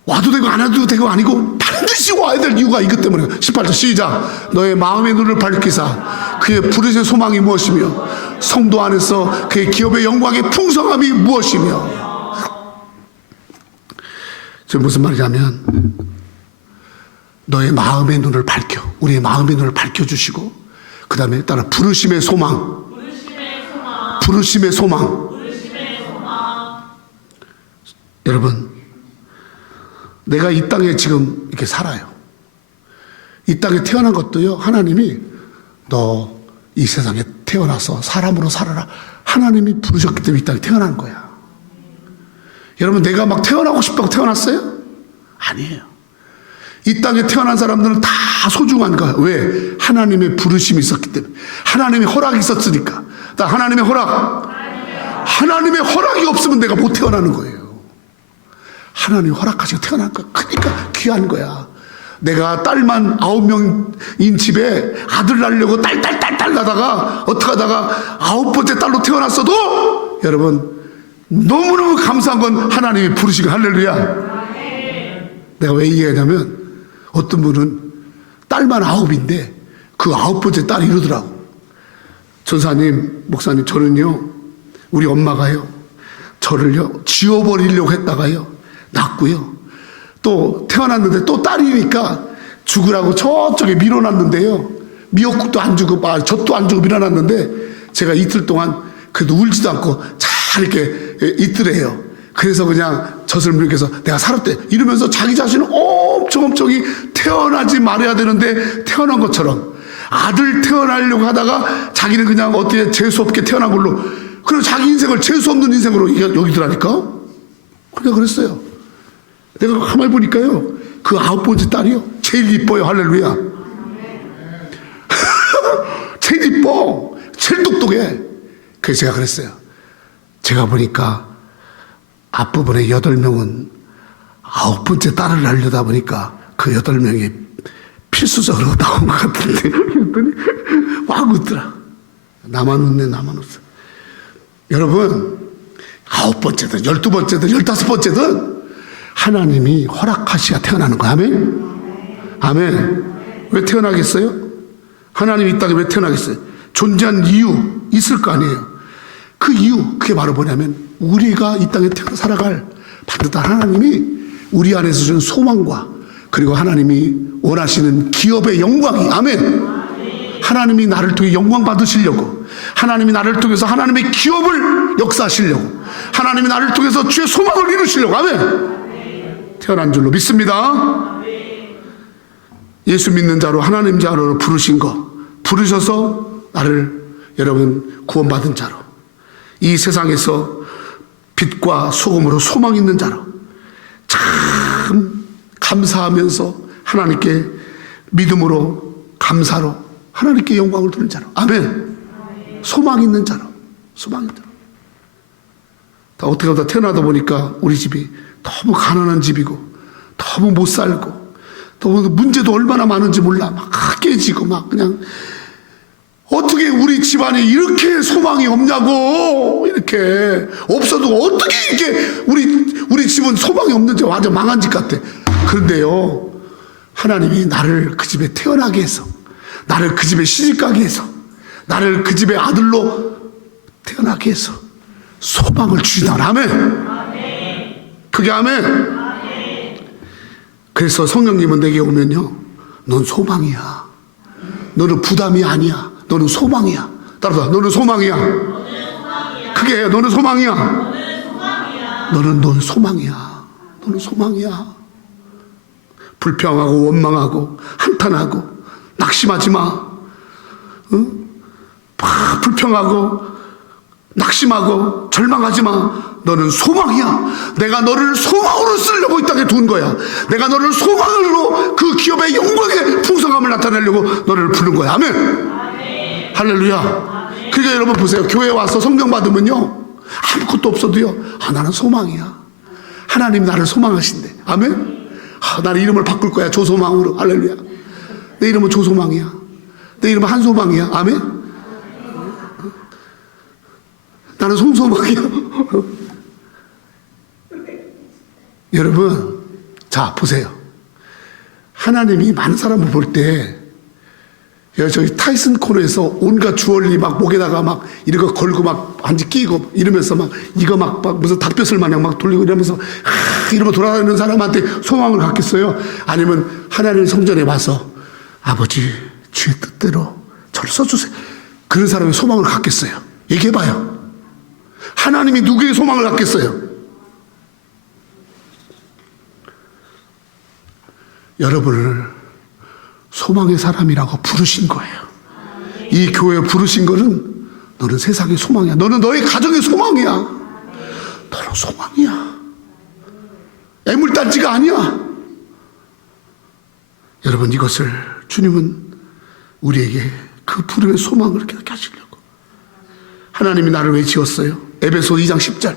와도 되고 안 와도 되고 아니고 반드시 와야 될 이유가 이것 때문에. 18절 시작. 너의 마음의 눈을 밝히사 그의 부르신 소망이 무엇이며 성도 안에서 그의 기업의 영광의 풍성함이 무엇이며. 지금 무슨 말이냐면, 너의 마음의 눈을 밝혀, 우리의 마음의 눈을 밝혀주시고, 그 다음에 따라 부르심의 소망. 여러분, 내가 이 땅에 지금 이렇게 살아요. 이 땅에 태어난 것도요, 하나님이 너 이 세상에 태어나서 사람으로 살아라, 하나님이 부르셨기 때문에 이 땅에 태어난 거야. 여러분, 내가 막 태어나고 싶다고 태어났어요? 아니에요. 이 땅에 태어난 사람들은 다 소중한 거야. 왜? 하나님의 부르심이 있었기 때문에. 하나님의 허락이 있었으니까. 하나님의 허락이 없으면 내가 못 태어나는 거예요. 하나님 허락하시고 태어난 거야. 그러니까 귀한 거야. 내가 딸만 9명인 집에 아들 낳으려고 딸 나다가 어떻게 하다가 9번째 딸로 태어났어도 여러분 너무너무 감사한 건 하나님이 부르시고. 할렐루야. 내가 왜 얘기하냐면, 어떤 분은 딸만 9인데 그 9번째 딸이 이러더라고. 전사님, 목사님, 저는요, 우리 엄마가요, 저를요 지워버리려고 했다가요 낳고요, 또 태어났는데 또 딸이니까 죽으라고 저쪽에 밀어놨는데요, 미역국도 안 주고 젖도 안 주고 밀어놨는데 제가 이틀 동안 그래도 울지도 않고 잘 이렇게 있더래요. 그래서 그냥 젖을 먹여서 내가 살았대 이러면서 자기 자신은 엄청이 태어나지 말아야 되는데 태어난 것처럼, 아들 태어나려고 하다가 자기는 그냥 어떻게 재수없게 태어난 걸로, 그리고 자기 인생을 재수없는 인생으로 여기더라니까. 그러니까 그랬어요. 내가 가만히 보니까요, 그 9번째 딸이요 제일 이뻐요. 할렐루야. 제일 이뻐, 제일 똑똑해. 그래서 제가 그랬어요. 제가 보니까 앞부분에 8명은 9번째 딸을 낳으려다 보니까 그 8명이 필수적으로 나온 것 같은데, 그랬더니 막 웃더라. 나만 웃네. 여러분, 9번째든 12번째든 15번째든 하나님이 허락하시야 태어나는 거야. 아멘. 왜 태어나겠어요? 하나님이 이 땅에 왜 태어나겠어요? 존재한 이유 있을 거 아니에요. 그 이유, 그게 바로 뭐냐면 우리가 이 땅에 태어나 살아갈 반듯한 하나님이 우리 안에서 주는 소망과 그리고 하나님이 원하시는 기업의 영광이, 아멘. 하나님이 나를 통해 영광 받으시려고, 하나님이 나를 통해서 하나님의 기업을 역사하시려고, 하나님이 나를 통해서 주의 소망을 이루시려고, 아멘. 태어난 줄로 믿습니다. 예수 믿는 자로 하나님 자로 부르신 거, 부르셔서 나를 여러분 구원받은 자로, 이 세상에서 빛과 소금으로 소망 있는 자로 참 감사하면서 하나님께 믿음으로 감사로 하나님께 영광을 돌리는 자로, 아멘. 소망 있는 자로, 소망 있는 자로. 다 어떻게 하다 태어나다 보니까 우리 집이 너무 가난한 집이고 너무 못 살고 또 문제도 얼마나 많은지 몰라. 막 깨지고 막 그냥 어떻게 우리 집안에 이렇게 소망이 없냐고. 이렇게 없어도 어떻게 이렇게 우리 집은 소망이 없는지 완전 망한 집 같아. 그런데요, 하나님이 나를 그 집에 태어나게 해서, 나를 그 집에 시집가게 해서, 나를 그 집의 아들로 태어나게 해서 소망을 주시다. 아멘. 그게 아멘. 그래서 성령님은 내게 오면요, 넌 소망이야. 너는 부담이 아니야. 너는 소망이야. 따라서 너는 소망이야. 그게 너는 소망이야. 너는 소망이야. 너는 소망이야. 불평하고 원망하고 한탄하고 낙심하지 마. 응? 불평하고 낙심하고 절망하지 마. 너는 소망이야. 내가 너를 소망으로 쓰려고 이 땅에 둔 거야. 내가 너를 소망으로 그 기업의 영광의 풍성함을 나타내려고 너를 부른 거야. 아멘. 할렐루야. 그러니까 여러분 보세요. 교회 와서 성령 받으면요, 아무것도 없어도요, 나는 소망이야. 하나님 나를 소망하신대. 아멘. 나는 이름을 바꿀 거야. 조소망으로. 할렐루야. 내 이름은 조소망이야. 내 이름은 한소망이야. 아멘. 나는 송소망이야. 여러분, 자 보세요. 하나님이 많은 사람을 볼 때, 저희 타이슨 코너에서 온갖 주얼리 막 목에다가 막 이런 거 걸고 막 반지 끼고 이러면서 막 이거 막 무슨 닭뼈슬 마냥 막 돌리고 이러면서 이러고 돌아다니는 사람한테 소망을 갖겠어요? 아니면 하나님 성전에 와서 아버지 주의 뜻대로 저를 써주세요, 그런 사람의 소망을 갖겠어요? 얘기해봐요. 하나님이 누구의 소망을 갖겠어요? 여러분을 소망의 사람이라고 부르신 거예요. 이 교회에 부르신 거는 너는 세상의 소망이야. 너는 너의 가정의 소망이야. 너는 소망이야. 애물단지가 아니야. 여러분, 이것을 주님은 우리에게 그 부름의 소망을 이렇게 하시려고. 하나님이 나를 왜 지었어요? 에베소 2장 10절.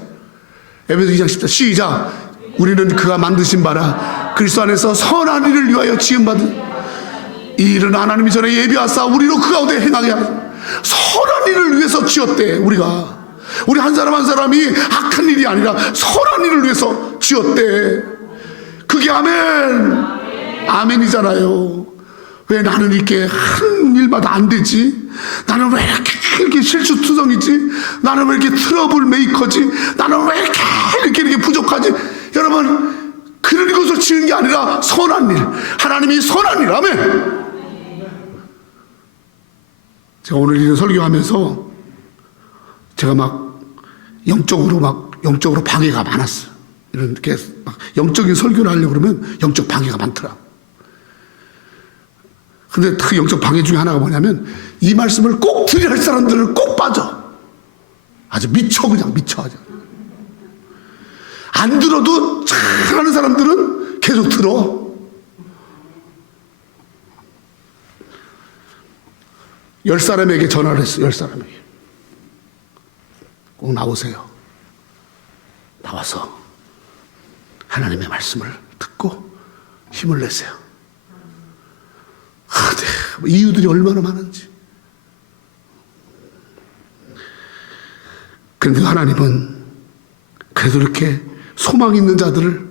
에베소 2장 10절 시작. 우리는 그가 만드신 바라 그리스도 안에서 선한 일을 위하여 지음받은 이 일은 하나님이 전에 예비하사 우리로 그 가운데 행하게 하소서. 선한 일을 위해서 지었대. 우리 한 사람 한 사람이 악한 일이 아니라 선한 일을 위해서 지었대. 그게 아멘. 아멘이잖아요. 왜 나는 이렇게 한 일마다 안 되지? 나는 왜 이렇게 실수투성이지? 나는 왜 이렇게 트러블 메이커지? 나는 왜 이렇게 부족하지? 여러분, 그런 것을 지은 게 아니라 선한 일. 하나님이 선한 일. 아멘. 제가 오늘 이런 설교하면서 제가 막 영적으로 방해가 많았어요. 이렇게 막 영적인 설교를 하려고 그러면 영적 방해가 많더라. 근데 그 영적 방해 중에 하나가 뭐냐면 이 말씀을 꼭 들어야 할 사람들은 꼭 빠져. 아주 미쳐, 그냥 미쳐. 아주. 안 들어도 잘하는 사람들은 계속 들어. 열 사람에게 전화를 했어. 10사람에게. 꼭 나오세요. 나와서 하나님의 말씀을 듣고 힘을 내세요. 네. 이유들이 얼마나 많은지. 그런데 하나님은 그래도 이렇게 소망 있는 자들을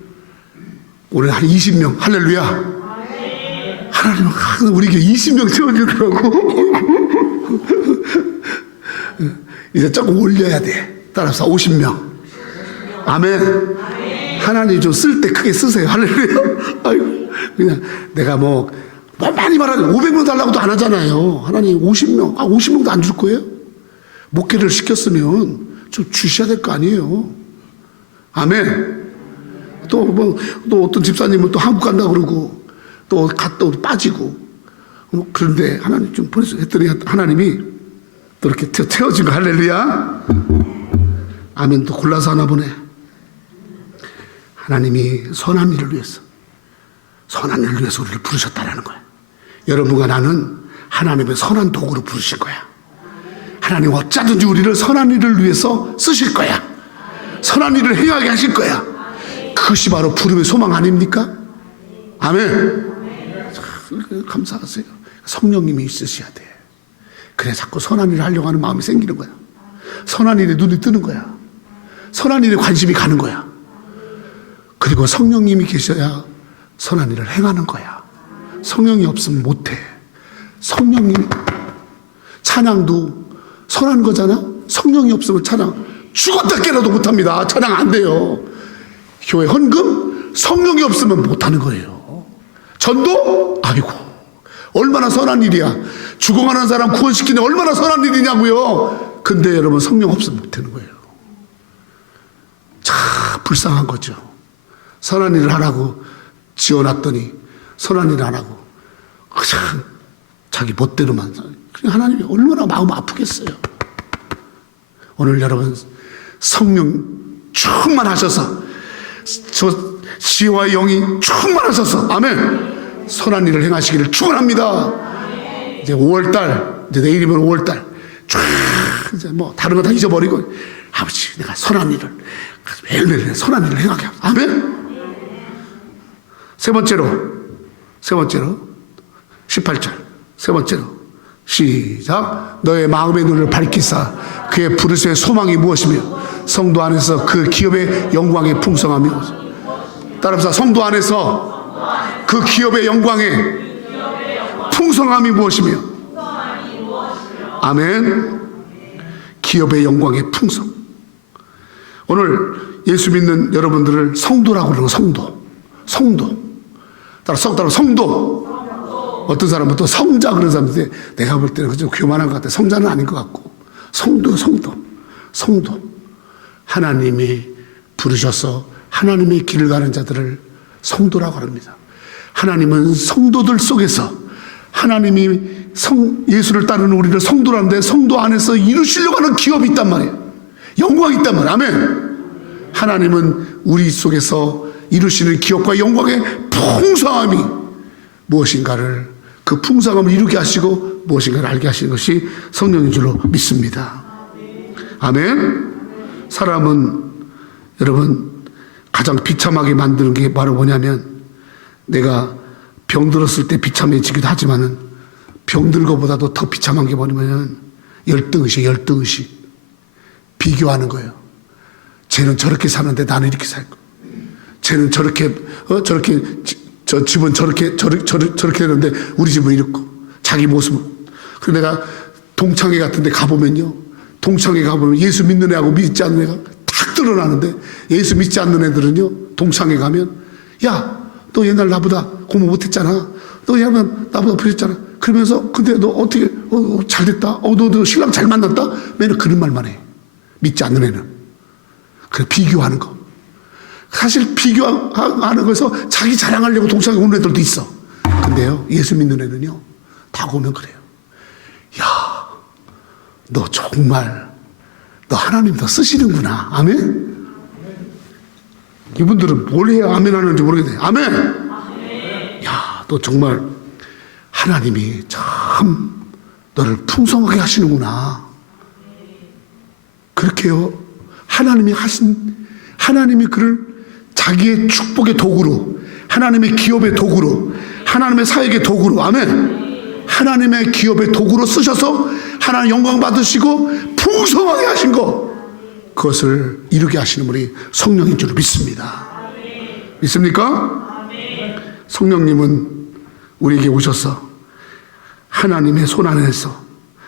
오늘 한 20명, 할렐루야. 하나님은 우리에게 20명 채워주더라고. 이제 조금 올려야 돼. 따라서 50명. 아멘. 하나님 좀 쓸 때 크게 쓰세요. 할렐루야. 아이고, 그냥 내가 뭐 많이 말하면 500명 달라고도 안 하잖아요. 하나님 50명, 50명도 안 줄 거예요? 목회를 시켰으면 좀 주셔야 될 거 아니에요. 아멘. 또 어떤 집사님은 또 한국 간다고 그러고 또 갔다 빠지고 그런데 하나님 좀 보내주세요 했더니 하나님이 또 이렇게 채워진 거. 할렐루야. 아멘. 또 골라서 하나 보내. 하나님이 선한 일을 위해서 우리를 부르셨다라는 거야. 여러분과 나는 하나님의 선한 도구로 부르신 거야. 하나님 어쩌든지 우리를 선한 일을 위해서 쓰실 거야. 선한 일을 행하게 하실 거야. 그것이 바로 부름의 소망 아닙니까? 아멘. 감사하세요. 성령님이 있으셔야 돼. 그래 자꾸 선한 일을 하려고 하는 마음이 생기는 거야. 선한 일에 눈이 뜨는 거야. 선한 일에 관심이 가는 거야. 그리고 성령님이 계셔야 선한 일을 행하는 거야. 성령이 없으면 못해. 성령님 찬양도 선한 거잖아. 성령이 없으면 찬양 죽었다 깨라도 못합니다. 찬양 안 돼요. 교회 헌금 성령이 없으면 못하는 거예요. 전도 아이고 얼마나 선한 일이야. 죽어가는 사람 구원시키는 얼마나 선한 일이냐고요. 근데 여러분 성령 없으면 못하는 거예요. 참 불쌍한 거죠. 선한 일을 하라고 지어놨더니 선한 일을 안 하고 그냥 자기 멋대로만. 하나님이 얼마나 마음 아프겠어요. 오늘 여러분 성령 충만하셔서 저 지혜와 영이 충만하셔서 아멘 선한 일을 행하시기를 축원합니다. 이제 5월달 이제 내일이면 5월달 쫙 이제 뭐 다른 거 다 잊어버리고 아버지 내가 선한 일을 매일매일 선한 일을 행하게 합니다. 아멘. 세 번째로 18절 세 번째로 시작. 너의 마음의 눈을 밝히사 그의 부르심의 소망이 무엇이며 성도 안에서 그 기업의 영광의 풍성함이 무엇이며. 따라합시다. 성도 안에서 그 기업의 영광의 풍성함이 무엇이며. 아멘. 기업의 영광의 풍성. 오늘 예수 믿는 여러분들을 성도라고 그러는 성도. 따라 성도. 어떤 사람은 또 성자 그런 사람인데 내가 볼 때는 좀 교만한 것 같아. 성자는 아닌 것 같고 성도. 하나님이 부르셔서 하나님의 길을 가는 자들을 성도라고 합니다. 하나님은 성도들 속에서 하나님이 예수를 따르는 우리를 성도라는데 성도 안에서 이루시려고 하는 기업이 있단 말이에요. 영광이 있단 말이에요. 아멘. 하나님은 우리 속에서 이루시는 기업과 영광의 풍성함이 무엇인가를 그 풍성함을 이루게 하시고 무엇인가를 알게 하시는 것이 성령인 줄로 믿습니다. 아멘. 사람은 여러분 가장 비참하게 만드는 게 바로 뭐냐면 내가 병들었을 때 비참해지기도 하지만은 병들 것보다도 더 비참한 게 뭐냐면 열등의식. 비교하는 거예요. 쟤는 저렇게 사는데 나는 이렇게 살고 쟤는 저렇게 저 집은 저렇게 되는데 우리 집은 이렇고 자기 모습은. 그래서 내가 동창회 같은 데 가보면요. 동창회 가보면 예수 믿는 애하고 믿지 않는 애가 탁 드러나는데 예수 믿지 않는 애들은요. 동창회 가면 야 너 옛날 나보다 공부 못했잖아. 너 옛날 나보다 부렸잖아. 그러면서 근데 너 어떻게 잘됐다. 너 신랑 잘 만났다. 맨날 그런 말만 해. 믿지 않는 애는. 그래 비교하는 거. 사실 비교하는 거에서 자기 자랑하려고 동창회 오는 애들도 있어. 근데요 예수 믿는 애는요 다 보면 그래요. 야 너 정말 너 하나님 더 쓰시는구나. 아멘. 이분들은 뭘 해야 아멘 하는지 모르겠네. 아멘. 야 너 정말 하나님이 참 너를 풍성하게 하시는구나. 그렇게요 하나님이 그를 자기의 축복의 도구로, 하나님의 기업의 도구로, 하나님의 사역의 도구로, 아멘. 하나님의 기업의 도구로 쓰셔서 하나님 영광 받으시고 풍성하게 하신 것, 그것을 이루게 하시는 분이 성령인 줄 믿습니다. 믿습니까? 성령님은 우리에게 오셔서 하나님의 손 안에서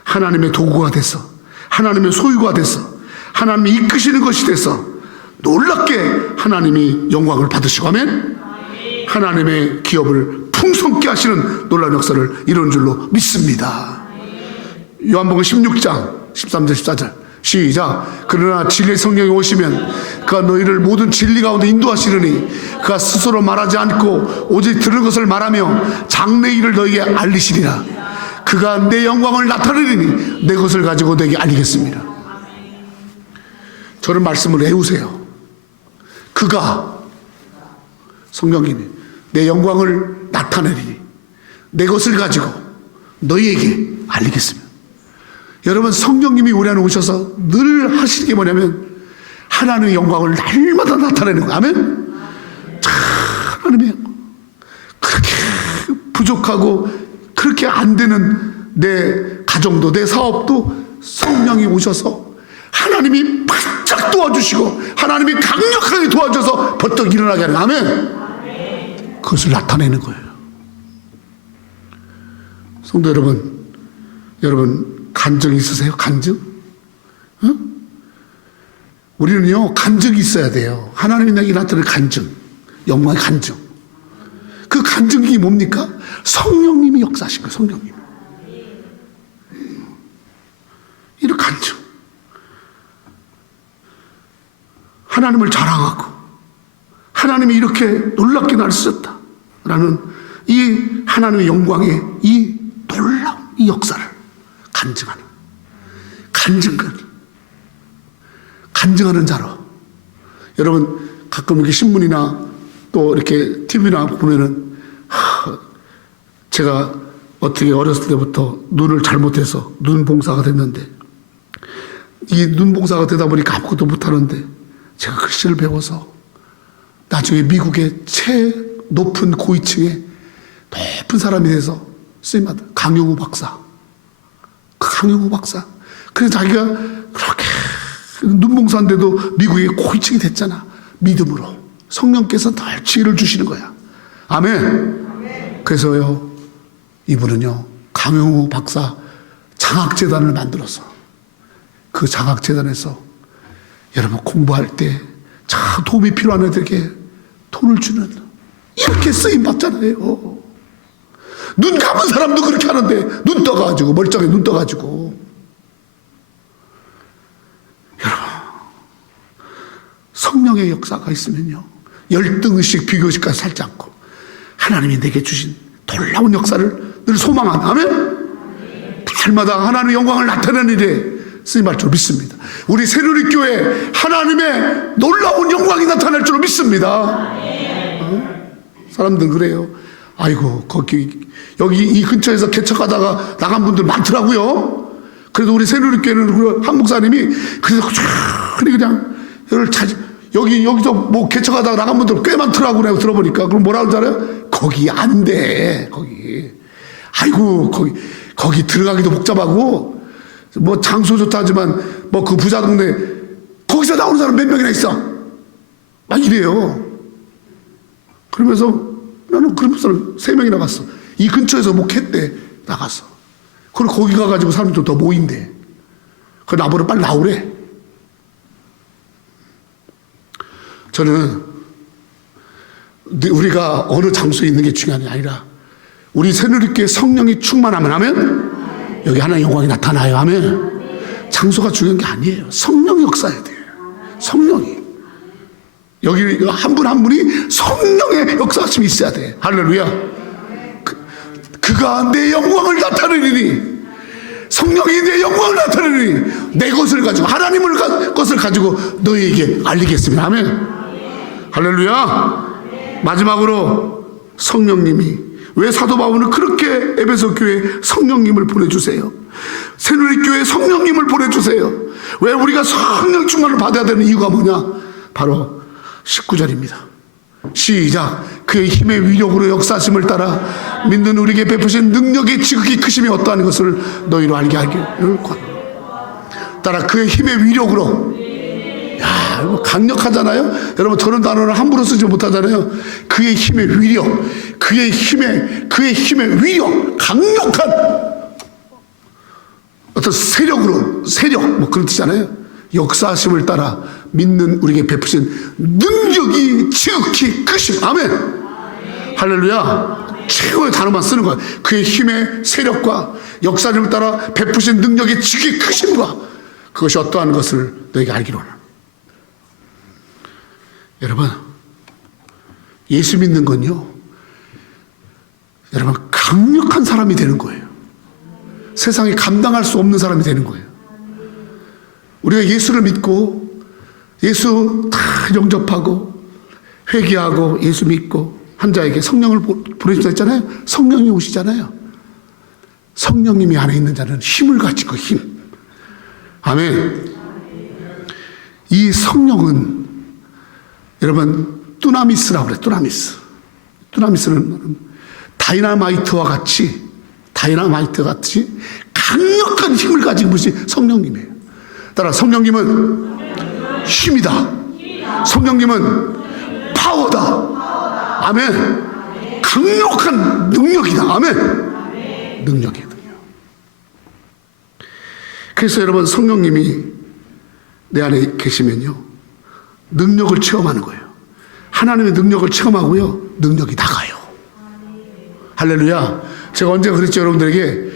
하나님의 도구가 돼서 하나님의 소유가 돼서 하나님이 이끄시는 것이 돼서 놀랍게 하나님이 영광을 받으시고 하면 하나님의 기업을 풍성케 하시는 놀라운 역사를 이룬 줄로 믿습니다. 요한복음 16장 13절 14절 시작. 그러나 진리의 성령이 오시면 그가 너희를 모든 진리 가운데 인도하시려니 그가 스스로 말하지 않고 오직 들은 것을 말하며 장래 일을 너희에게 알리시리라. 그가 내 영광을 나타내리니 내 것을 가지고 너에게 알리겠습니다. 저는 말씀을 외우세요. 그가 성령님이 내 영광을 나타내리니 내 것을 가지고 너희에게 알리겠습니다. 여러분, 성령님이 우리 안에 오셔서 늘 하시는 게 뭐냐면 하나님의 영광을 날마다 나타내는 거예요. 아멘. 하나님의 그렇게 부족하고 그렇게 안 되는 내 가정도 내 사업도 성령이 오셔서 하나님이 바짝 도와주시고 하나님이 강력하게 도와줘서 벌떡 일어나게 하는, 아멘. 그것을 나타내는 거예요. 성도 여러분 간증 있으세요? 간증? 응? 우리는요 간증이 있어야 돼요. 하나님이 내게 나타내는 간증, 영광의 간증. 그 간증이 뭡니까? 성령님이 역사하신 거예요. 성령님. 이런 간증. 하나님을 자랑하고 하나님이 이렇게 놀랍게 나를 쓰셨다라는 이 하나님의 영광의 이 놀라운 이 역사를 간증하는 자로. 여러분, 가끔 이렇게 신문이나 또 이렇게 TV나 보면은 제가 어떻게 어렸을 때부터 눈을 잘못해서 눈 봉사가 됐는데 이 눈 봉사가 되다 보니까 아무것도 못하는데 제가 글씨를 배워서 나중에 미국의 높은 고위층의 높은 사람이 돼서 쓰임받은 강용우 박사. 강용우 박사. 그래서 자기가 그렇게 눈봉사인데도 미국의 고위층이 됐잖아. 믿음으로. 성령께서 늘 지혜를 주시는 거야. 아멘. 그래서요, 이분은요, 강용우 박사 장학재단을 만들어서 그 장학재단에서 여러분 공부할 때 참 도움이 필요한 애들에게 돈을 주는 이렇게 쓰임 받잖아요. 눈 감은 사람도 그렇게 하는데 눈 떠가지고 멀쩡해 눈 떠가지고. 여러분, 성령의 역사가 있으면요 열등의식 비교의식까지 살지 않고 하나님이 내게 주신 놀라운 역사를 늘 소망하는, 아멘. 달마다 하나님의 영광을 나타내는 일에 쓰임할 줄 믿습니다. 우리 새누리교회 하나님의 놀라운 영광이 나타날 줄 믿습니다. 사람들은 그래요. 아이고 여기 이 근처에서 개척하다가 나간 분들 많더라고요. 그래도 우리 새누리교회는 한 목사님이 그래서 그냥 여기서 뭐 개척하다가 나간 분들 꽤 많더라고. 내가 들어보니까. 그럼 뭐라고 하잖아요? 거기 안 돼. 거기. 아이고 거기 들어가기도 복잡하고 뭐 장소 좋다 하지만 뭐 그 부자 동네 거기서 나오는 사람 몇 명이나 있어. 막 이래요. 그러면서 나는 그런 사람 3명이나 갔어. 이 근처에서 목했대. 나갔어. 그리고 거기 가가지고 사람들 더 모인대. 그 나보러 빨리 나오래. 저는 우리가 어느 장소에 있는 게 중요한 게 아니라 우리 새누리교회 성령이 충만하면, 아멘. 여기 하나님의 영광이 나타나요. 아멘. 장소가 중요한 게 아니에요. 성령이 역사해야 돼요. 성령이. 여기 한 분 한 분이 성령의 역사심이 있어야 돼. 할렐루야. 그가 내 영광을 나타내리니, 성령이 내 영광을 나타내리니 내 것을 가지고 하나님을 것을 가지고 너희에게 알리겠습니다. 아멘. 할렐루야. 마지막으로 성령님이 왜 사도 바울은 그렇게 에베소 교회에 성령님을 보내주세요? 새누리교회에 성령님을 보내주세요. 왜 우리가 성령 충만을 받아야 되는 이유가 뭐냐? 바로 19절입니다. 시작. 그의 힘의 위력으로 역사심을 따라 믿는 우리에게 베푸신 능력의 지극히 크심이 어떠한 것을 너희로 알게 하기를 따라 그의 힘의 위력으로. 야, 이거 강력하잖아요. 여러분 저런 단어를 함부로 쓰지 못하잖아요. 그의 힘의 위력, 그의 힘의 위력, 강력한 어떤 세력 뭐 그런 뜻이잖아요. 역사심을 따라 믿는 우리에게 베푸신 능력이 지극히 크심. 아멘. 할렐루야. 최고의 단어만 쓰는 거야. 그의 힘의 세력과 역사심을 따라 베푸신 능력이 지극히 크심과 그것이 어떠한 것을 너에게 알기로 하라. 여러분, 예수 믿는 건요, 여러분 강력한 사람이 되는 거예요. 세상에 감당할 수 없는 사람이 되는 거예요. 우리가 예수를 믿고 예수 다 영접하고 회개하고 예수 믿고 한 자에게 성령을 보내주셨다 했잖아요. 성령이 오시잖아요. 성령님이 안에 있는 자는 힘을 가지고 힘. 아멘. 이 성령은 여러분 뚜나미스라고 그래. 뚜나미스는 다이나마이트와 같이 강력한 힘을 가지고 계신 성령님이에요. 따라 성령님은 힘이다. 성령님은 파워다. 아멘. 강력한 능력이다. 아멘. 능력이에요. 그래서 여러분 성령님이 내 안에 계시면요 능력을 체험하는 거예요. 하나님의 능력을 체험하고요 능력이 나가요. 할렐루야. 제가 언제가 그랬죠 여러분들에게.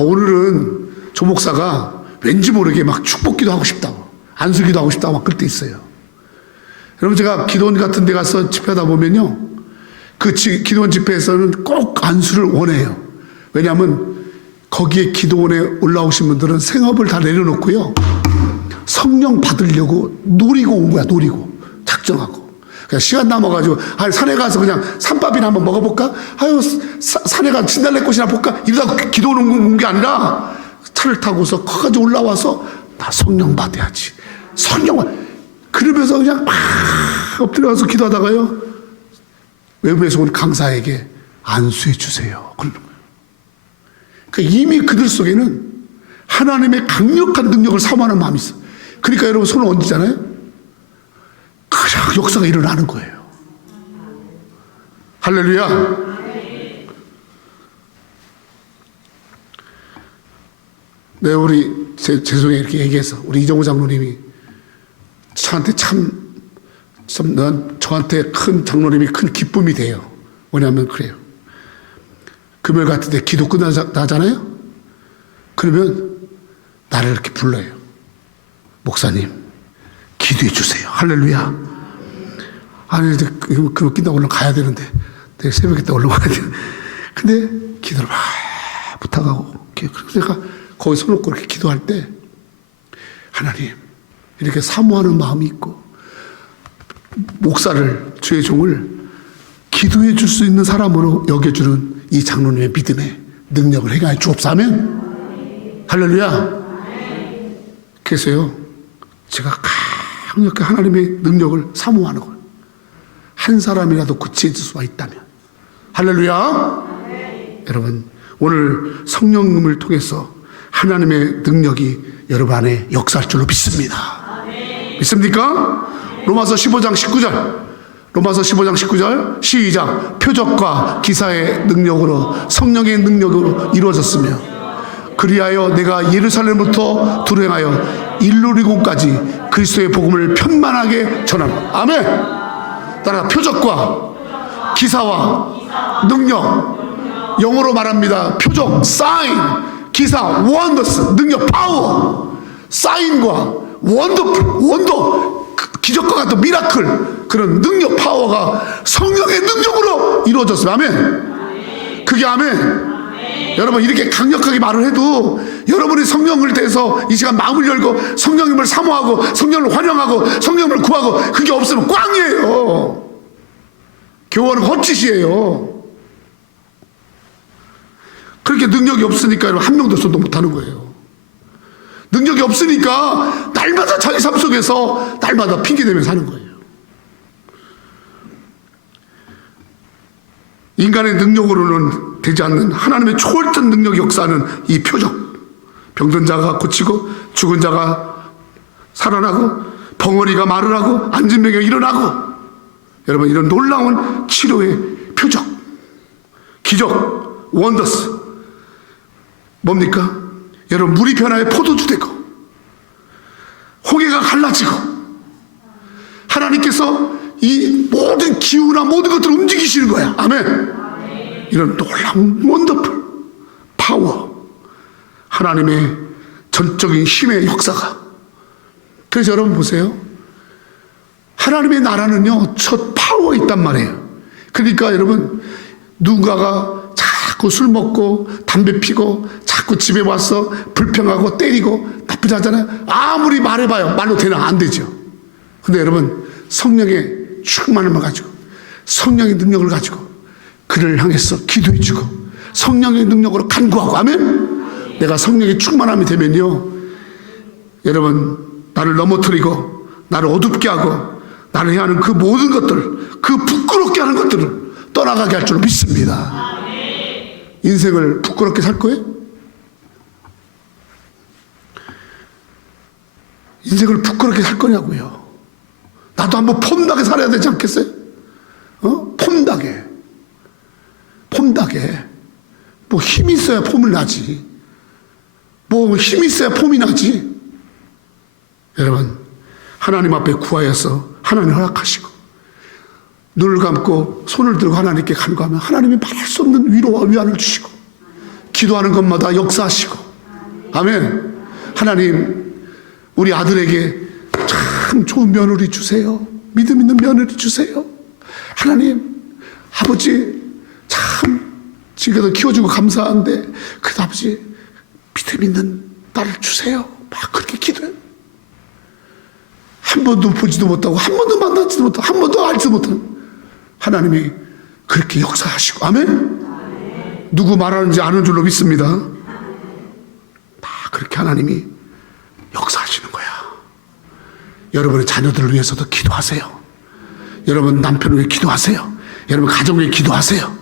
오늘은 조 목사가 왠지 모르게 막 축복기도 하고 싶다고 안수기도 하고 싶다고 막 그럴 때 있어요. 여러분 제가 기도원 같은 데 가서 집회하다 보면요 그 기도원 집회에서는 꼭 안수를 원해요. 왜냐하면 거기에 기도원에 올라오신 분들은 생업을 다 내려놓고요 성령 받으려고 노리고 온 거야. 노리고 작정하고 그냥 시간 남아가지고 산에 가서 그냥 산밥이나 한번 먹어볼까? 산에 가서 진달래꽃이나 볼까? 이러다 기도원 온 게 아니라 차를 타고서 거기까지 올라와서 나 성령 받아야지. 성령을 그러면서 그냥 막 엎드려서 기도하다가요 외부에서 온 강사에게 안수해 주세요. 그러는 거예요. 그러니까 이미 그들 속에는 하나님의 강력한 능력을 사모하는 마음이 있어요. 그러니까 여러분 손을 얹잖아요. 그냥 역사가 일어나는 거예요. 할렐루야. 네, 우리 죄송해요 이렇게 얘기해서 우리 이정우 장로님이 저한테 저한테 큰 장로님이 큰 기쁨이 돼요. 뭐냐면 그래요. 금요일 같은 데 기도 끝나잖아요. 그러면 나를 이렇게 불러요. 목사님 기도해 주세요. 할렐루야. 아니 그럼 끝나고 얼른 가야 되는데 내일 새벽에 때 얼른 가야 돼. 근데 기도를 막 부탁하고 그래서 거기 손놓고 이렇게 기도할 때 하나님 이렇게 사모하는 마음이 있고 목사를 주의 종을 기도해 줄 수 있는 사람으로 여겨주는 이 장로님의 믿음에 능력을 행하여 주옵사면 할렐루야. 그래서요 제가 강력한 하나님의 능력을 사모하는 거예요. 한 사람이라도 고쳐줄 수가 있다면 할렐루야. 여러분 오늘 성령님을 통해서 하나님의 능력이 여러분 안에 역사할 줄로 믿습니다. 믿습니까? 로마서 15장 19절 로마서 15장 19절 시작. 표적과 기사의 능력으로 성령의 능력으로 이루어졌으며 그리하여 내가 예루살렘부터 두루행하여 일루리고까지 그리스도의 복음을 편만하게 전하노라. 아멘. 따라 표적과 기사와 능력 영어로 말합니다. 표적, 사인, 기사, 원더스, 능력, 파워, 사인과 원더 기적과 같은 미라클 그런 능력 파워가 성령의 능력으로 이루어졌어요. 아멘. 그게 아멘. 여러분 이렇게 강력하게 말을 해도 여러분이 성령을 대해서 이 시간 마음을 열고 성령님을 사모하고 성령을 환영하고 성령을 구하고 그게 없으면 꽝이에요. 교원은 헛짓이에요. 그렇게 능력이 없으니까 여러분 한 명도 손도 못하는 거예요. 능력이 없으니까 날마다 자기 삶 속에서 날마다 핑계대며 사는 거예요. 인간의 능력으로는 되지 않는 하나님의 초월적 능력 역사는 이 표적. 병든 자가 고치고 죽은 자가 살아나고 벙어리가 말을 하고 앉은 병이 일어나고 여러분 이런 놀라운 치료의 표적, 기적, 원더스 뭡니까? 여러분, 물이 변화에 포도주 되고 홍해가 갈라지고 하나님께서 이 모든 기후나 모든 것들을 움직이시는 거야. 아멘. 이런 놀라운 원더풀 파워, 하나님의 전적인 힘의 역사가. 그래서 여러분 보세요. 하나님의 나라는요, 첫 파워가 있단 말이에요. 그러니까 여러분, 누군가가 자꾸 술 먹고 담배 피고 자꾸 집에 와서 불평하고 때리고 나쁘지 않잖아요. 아무리 말해봐요. 말로 되나? 안 되죠. 근데 여러분, 성령의 충만함을 가지고 성령의 능력을 가지고 그를 향해서 기도해주고 성령의 능력으로 간구하고, 아멘. 내가 성령의 충만함이 되면요, 여러분, 나를 넘어뜨리고 나를 어둡게 하고 나를 향하는 그 모든 것들, 그 부끄럽게 하는 것들을 떠나가게 할 줄 믿습니다. 인생을 부끄럽게 살 거예요? 인생을 부끄럽게 살 거냐고요. 나도 한번 폼나게 살아야 되지 않겠어요? 폼나게. 뭐 힘이 있어야 폼을 나지. 뭐 힘이 있어야 폼이 나지. 여러분, 하나님 앞에 구하여서 하나님 허락하시고 눈을 감고 손을 들고 하나님께 간구하면 하나님이 말할 수 없는 위로와 위안을 주시고 기도하는 것마다 역사하시고, 아멘. 하나님, 우리 아들에게 참 좋은 며느리 주세요. 믿음 있는 며느리 주세요. 하나님, 아버지 참 지금도 키워주고 감사한데 그래도 아버지 믿음 있는 딸을 주세요. 막 그렇게 기도해요. 한 번도 보지도 못하고 한 번도 만나지도 못하고 한 번도 알지도 못하는 하나님이 그렇게 역사하시고, 아멘. 누구 말하는지 아는 줄로 믿습니다. 다 그렇게 하나님이 역사하시는 거야. 여러분의 자녀들을 위해서도 기도하세요. 여러분 남편을 위해 기도하세요. 여러분 가정을 위해 기도하세요.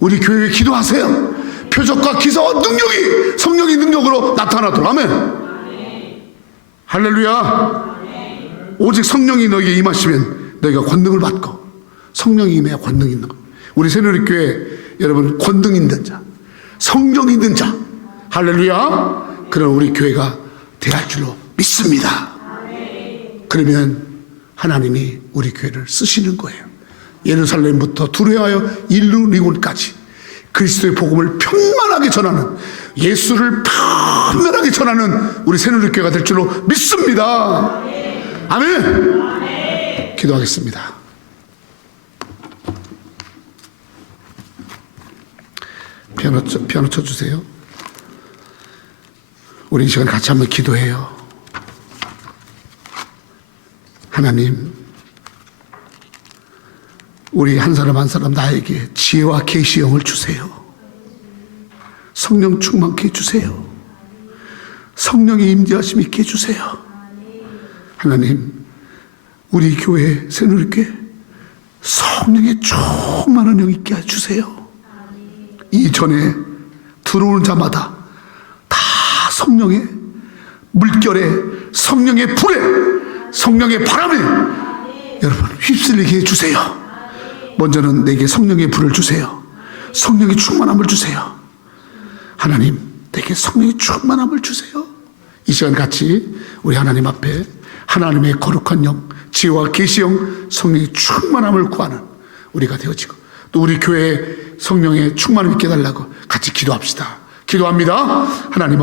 우리 교회 위해 기도하세요. 표적과 기사와 능력이 성령의 능력으로 나타나도록, 아멘. 할렐루야. 오직 성령이 너에게 임하시면 너희가 권능을 받고, 성령이 임해야 권능이 있는 거. 우리 새누리교회 여러분, 권능 있는 자, 성령 있는 자, 할렐루야. 그런 우리 교회가 되할 줄로 믿습니다. 그러면 하나님이 우리 교회를 쓰시는 거예요. 예루살렘부터 두레하여 일루리곤까지 그리스도의 복음을 편만하게 전하는, 예수를 편만하게 전하는 우리 새누리교회가 될 줄로 믿습니다. 아멘. 기도하겠습니다. 피아노 쳐주세요. 우리 이 시간 같이 한번 기도해요. 하나님, 우리 한 사람 한 사람 나에게 지혜와 계시 영을 주세요. 성령 충만케 해주세요. 성령의 임재하심 있게 해주세요. 하나님, 우리 교회 새누리교회 성령의 충만한 영 있게 해주세요. 이전에 들어오는 자마다 다 성령의 물결에, 성령의 불에, 성령의 바람에 여러분 휩쓸리게 해주세요. 먼저는 내게 성령의 불을 주세요. 성령의 충만함을 주세요. 하나님, 내게 성령의 충만함을 주세요. 이 시간 같이 우리 하나님 앞에 하나님의 거룩한 영, 지혜와 계시영, 성령의 충만함을 구하는 우리가 되어지고, 또 우리 교회에 성령의 충만함을 있게 해달라고 같이 기도합시다. 기도합니다. 하나님 아버지,